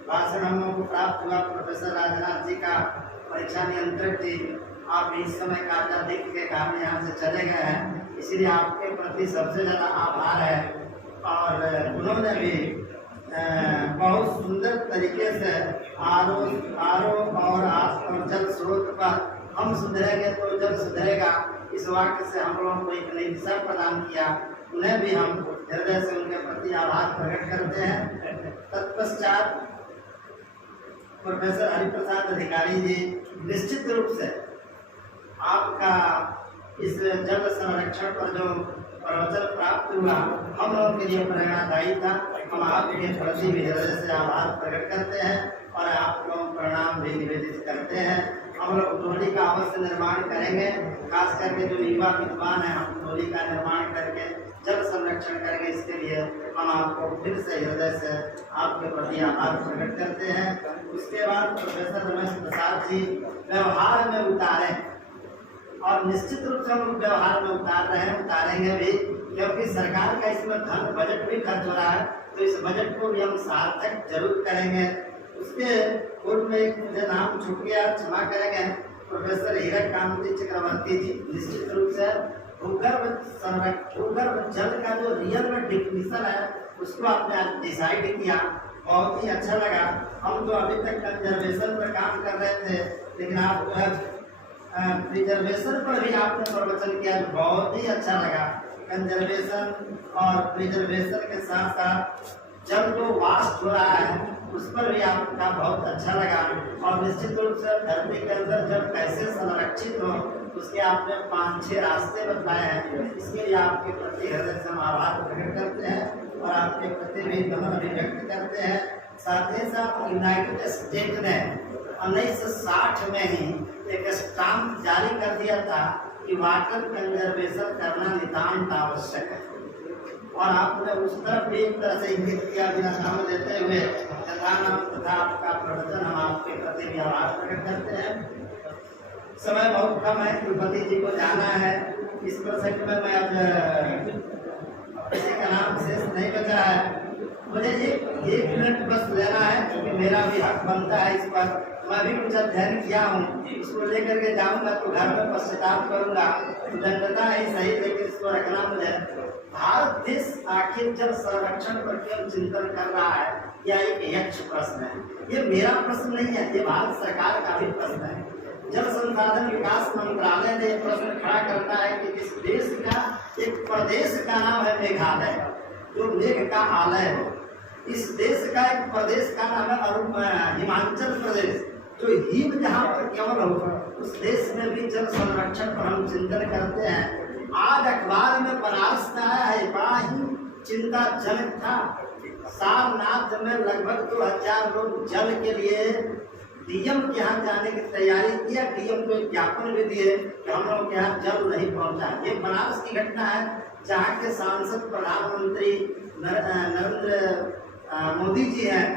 भाषण हम लोग को प्राप्त हुआ प्रोफेसर राजनाथ जी का, परीक्षा नियंत्रक जी, आप इस समय कार्याधिक के कारण यहाँ से चले गए हैं, इसलिए आपके प्रति सबसे ज़्यादा आभार है। और उन्होंने भी बहुत सुंदर तरीके से आर और जल स्रोत पर हम सुधरेंगे तो जल सुधरेगा, इस वाक्य से हम लोगों को एक नई दिशा प्रदान किया। उन्हें भी हम हृदय से उनके प्रति आभार प्रकट करते हैं। तत्पश्चात प्रोफेसर हरिप्रसाद अधिकारी जी, निश्चित रूप से आपका इस जल संरक्षण पर जो प्रवचन प्राप्त हुआ हम लोगों के लिए प्रेरणादायी था। हम आपके प्रति भी हृदय से आभार प्रकट करते हैं और आपको प्रणाम भी निवेदित करते हैं। हम लोग टोली का अवश्य निर्माण करेंगे, खास करके जो युवा विद्वान है, हम टोली का निर्माण करके जल संरक्षण करेंगे। इसके लिए हम आपको फिर से हृदय से आपके प्रति आभार प्रकट करते हैं। उसके बाद प्रोफेसर रमेश प्रसाद जी व्यवहार में उतारें और निश्चित रूप से हम व्यवहार में उतार रहे हैं, उतारेंगे भी क्योंकि सरकार का इसमें धन बजट भी खर्च हो रहा है, तो इस बजट को भी हम सार्थक जरूर करेंगे। उसके पूर्व में एक मुझे नाम छूट गया, क्षमा करेंगे, प्रोफेसर हीरक कांति चक्रवर्ती जी। निश्चित रूप से भूगर्भ जल का जो रियल में डिफिनीशन है उसको आपने डिसाइड किया, बहुत ही अच्छा लगा। हम तो अभी तक कंजर्वेशन पर काम कर रहे थे, लेकिन आप प्रिजर्वेशन पर भी आपने प्रवचन किया, बहुत ही अच्छा लगा। कंजर्वेशन और प्रिजर्वेशन के साथ साथ जल जो वास्ट हो रहा है उस पर भी आपका बहुत अच्छा लगा। और निश्चित रूप से धरती के अंदर जल कैसे संरक्षित हो उसके आपने 5-6 रास्ते बताए हैं। इसके लिए आपके प्रति हृदय से हम आभार प्रकट करते हैं और आपके प्रति भी नमन अभिव्यक्त करते हैं। साथ ही साथ यूनाइटेड स्टेट ने 1960 में ही एक स्टाम्प जारी कर दिया था कि वाटर कंजर्वेशन करना नितांत आवश्यक है, और आपने उस तरफ भी एक तरह से इंगित किया बिना नाम लेते हुए तथा नाम तथा आपका प्रवचन हम आपके प्रति भी आभार प्रकट करते हैं। समय बहुत कम है, कुलपति जी को जाना है। इस प्रसंग में मैं अब किसी का नाम शेष नहीं बचा है, मुझे एक मिनट बस लेना है क्योंकि मेरा भी हक बनता है इस पर। मैं भी कुछ अध्ययन किया हूँ, इसको लेकर के जाऊंगा तो घर में पश्चाताप करूंगा, दंडता है सही, लेकिन इसको रखना मुझे। भारत देश आखिर जल संरक्षण पर क्यों चिंतन कर रहा है, यह एक यक्ष प्रश्न है। ये मेरा प्रश्न नहीं है, ये भारत सरकार का भी प्रश्न है। जल संसाधन विकास मंत्रालय ने यह प्रश्न खड़ा करता है कि इस देश का एक प्रदेश का नाम है मेघालय, जो मेघ का आलय है। इस देश का एक प्रदेश का नाम है हिमाचल प्रदेश, जो हिम जहाँ पर केवल हो, उस देश में भी जल संरक्षण पर हम चिंतन करते हैं। आज अखबार में बनारस में आया है, बड़ा ही चिंताजनक था। सारनाथ में लगभग 2000 लोग जल के लिए डीएम के यहाँ जाने की तैयारी किया। डीएम को एक ज्ञापन भी दिए कि हम लोग के यहाँ जल नहीं पहुँचा। ये बनारस की घटना है, जहाँ के सांसद प्रधानमंत्री नरेंद्र मोदी जी हैं,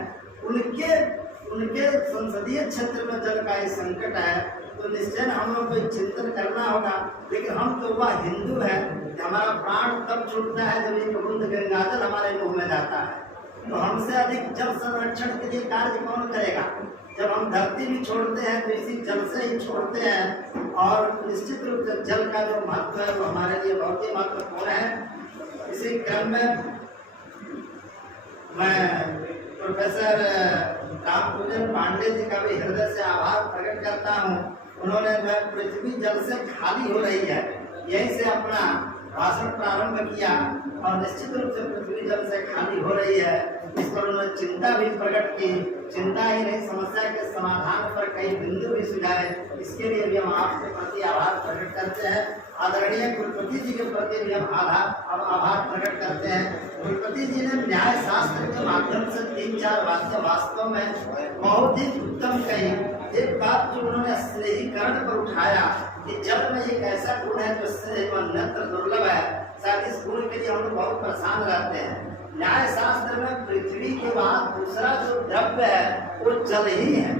उनके संसदीय क्षेत्र में जल का ये संकट है। तो निश्चय हम लोग को चिंतन करना होगा। लेकिन हम तो वह हिंदू है कि हमारा प्राण तब छूटता है जब एक बूंद गंगाजल हमारे मुंह में जाता है। तो हमसे अधिक जल संरक्षण के लिए कार्य कौन करेगा? जब हम धरती भी छोड़ते हैं तो इसी जल से ही छोड़ते हैं। और निश्चित रूप से जल का जो महत्व है वो हमारे लिए बहुत ही महत्वपूर्ण है। इसी क्रम में मैं प्रोफेसर रामपूजन पांडे जी का भी हृदय से आभार प्रकट करता हूँ। उन्होंने जो पृथ्वी जल से खाली हो रही है, यहीं से अपना भाषण प्रारंभ किया और निश्चित रूप से पृथ्वी जल से खाली हो रही है, इस पर उन्होंने चिंता भी प्रकट की। चिंता ही नहीं, समस्या के समाधान पर कई बिंदु भी सुझाए। इसके लिए भी हम आपके प्रति आभार प्रकट करते हैं। आदरणीय कुलपति जी के प्रति भी हम आभार प्रकट करते हैं। कुलपति जी ने न्याय शास्त्र के माध्यम से 3-4 बातें वास्तव में बहुत ही उत्तम कही। एक बात जो उन्होंने स्नेहीकरण पर उठाया कि जल में एक ऐसा गुण है जो स्नेह अन्यत्र दुर्लभ है। शायद इस गुण के लिए हम लोग बहुत परेशान रहते हैं। न्याय शास्त्र में पृथ्वी के बाद दूसरा जो द्रव्य है वो जल ही है,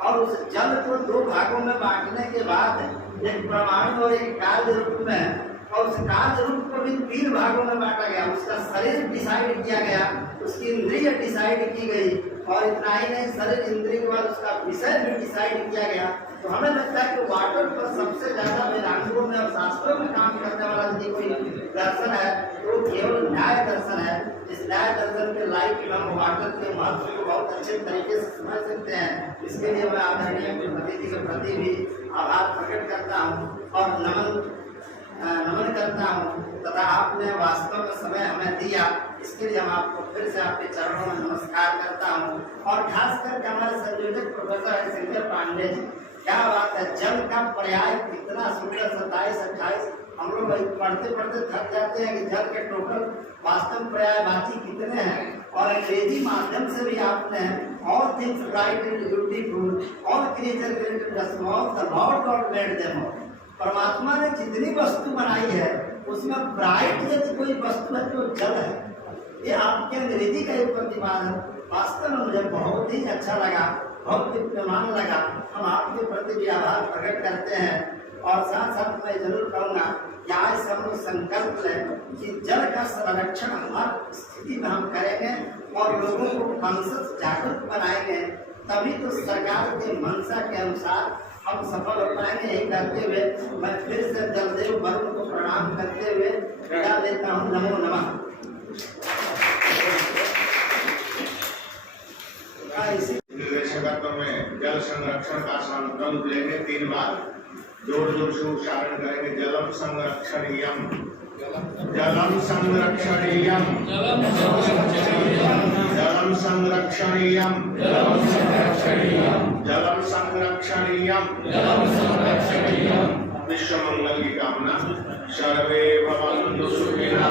और उस जल को 2 भागों में बांटने के बाद एक परमाणु और एक कार्य रूप में, और उस कार्य रूप को भी 3 भागों में बांटा गया। उसका शरीर डिसाइड किया गया, उसकी इंद्रिय डिसाइड की गई, और इतना ही नहीं, शरीर इंद्रिय के बाद उसका विषय भी डिसाइड किया गया। तो हमें लगता है कि वाटर पर सबसे ज्यादा वेदांतों में और शास्त्रों में काम करने वाला यदि कोई दर्शन है तो केवल न्याय दर्शन है। इस न्याय दर्शन के लाइट में हम वाटर के महत्व को बहुत अच्छे तरीके से समझ सकते हैं। इसके लिए मैं आदरणीय कुलपति जी के प्रति भी आभार प्रकट करता हूँ और नमन करता हूँ, तथा आपने वास्तव में समय हमें दिया, इसके लिए हम आपको फिर से आपके चरणों में नमस्कार करता हूँ। और खास करके हमारे संयोजक प्रोफेसर शंकर पांडे जी, क्या बात है, जल का पर्याय कितना सुंदर, 27-28 हम लोग पढ़ते पढ़ते थक जाते हैं कि जल के टोटल वास्तव पर्यायवाची कितने हैं। और अंग्रेजी माध्यम से भी आपने all things bright and beautiful, all creature created the small, the Lord God made them all। परमात्मा ने जितनी वस्तु बनाई है उसमें ब्राइट यदि कोई वस्तु है तो जल है। ये आपके अंग्रेजी का एक प्रतिपादन वास्तव में मुझे बहुत ही अच्छा लगा, बहुत दिव्यमान लगा। हम आपके प्रति भी आभार प्रकट करते हैं। और साथ साथ मैं जरूर कहूँगा या इस हम संकल्प लें कि जल का संरक्षण हर स्थिति में हम करेंगे और लोगों को वंशज जागरूक बनाएंगे, तभी तो सरकार के मंशा के अनुसार हम सफल हो पाएंगे। यही करते हुए मैं फिर से जलदेव वरुण को प्रणाम करते हुए विदा लेता हूँ। नमो नमः। निर्देशकत्व में जल संरक्षण का संकल्प लेंगे 3 बार, जोर जोर से उच्चारण करेंगे। जलम संरक्षणीयम, जलम संरक्षणीयम, जलम संरक्षणीयम, जलम संरक्षणीयम। विश्व मंगल की कामना। सर्वे भवन्तु सुखिनः।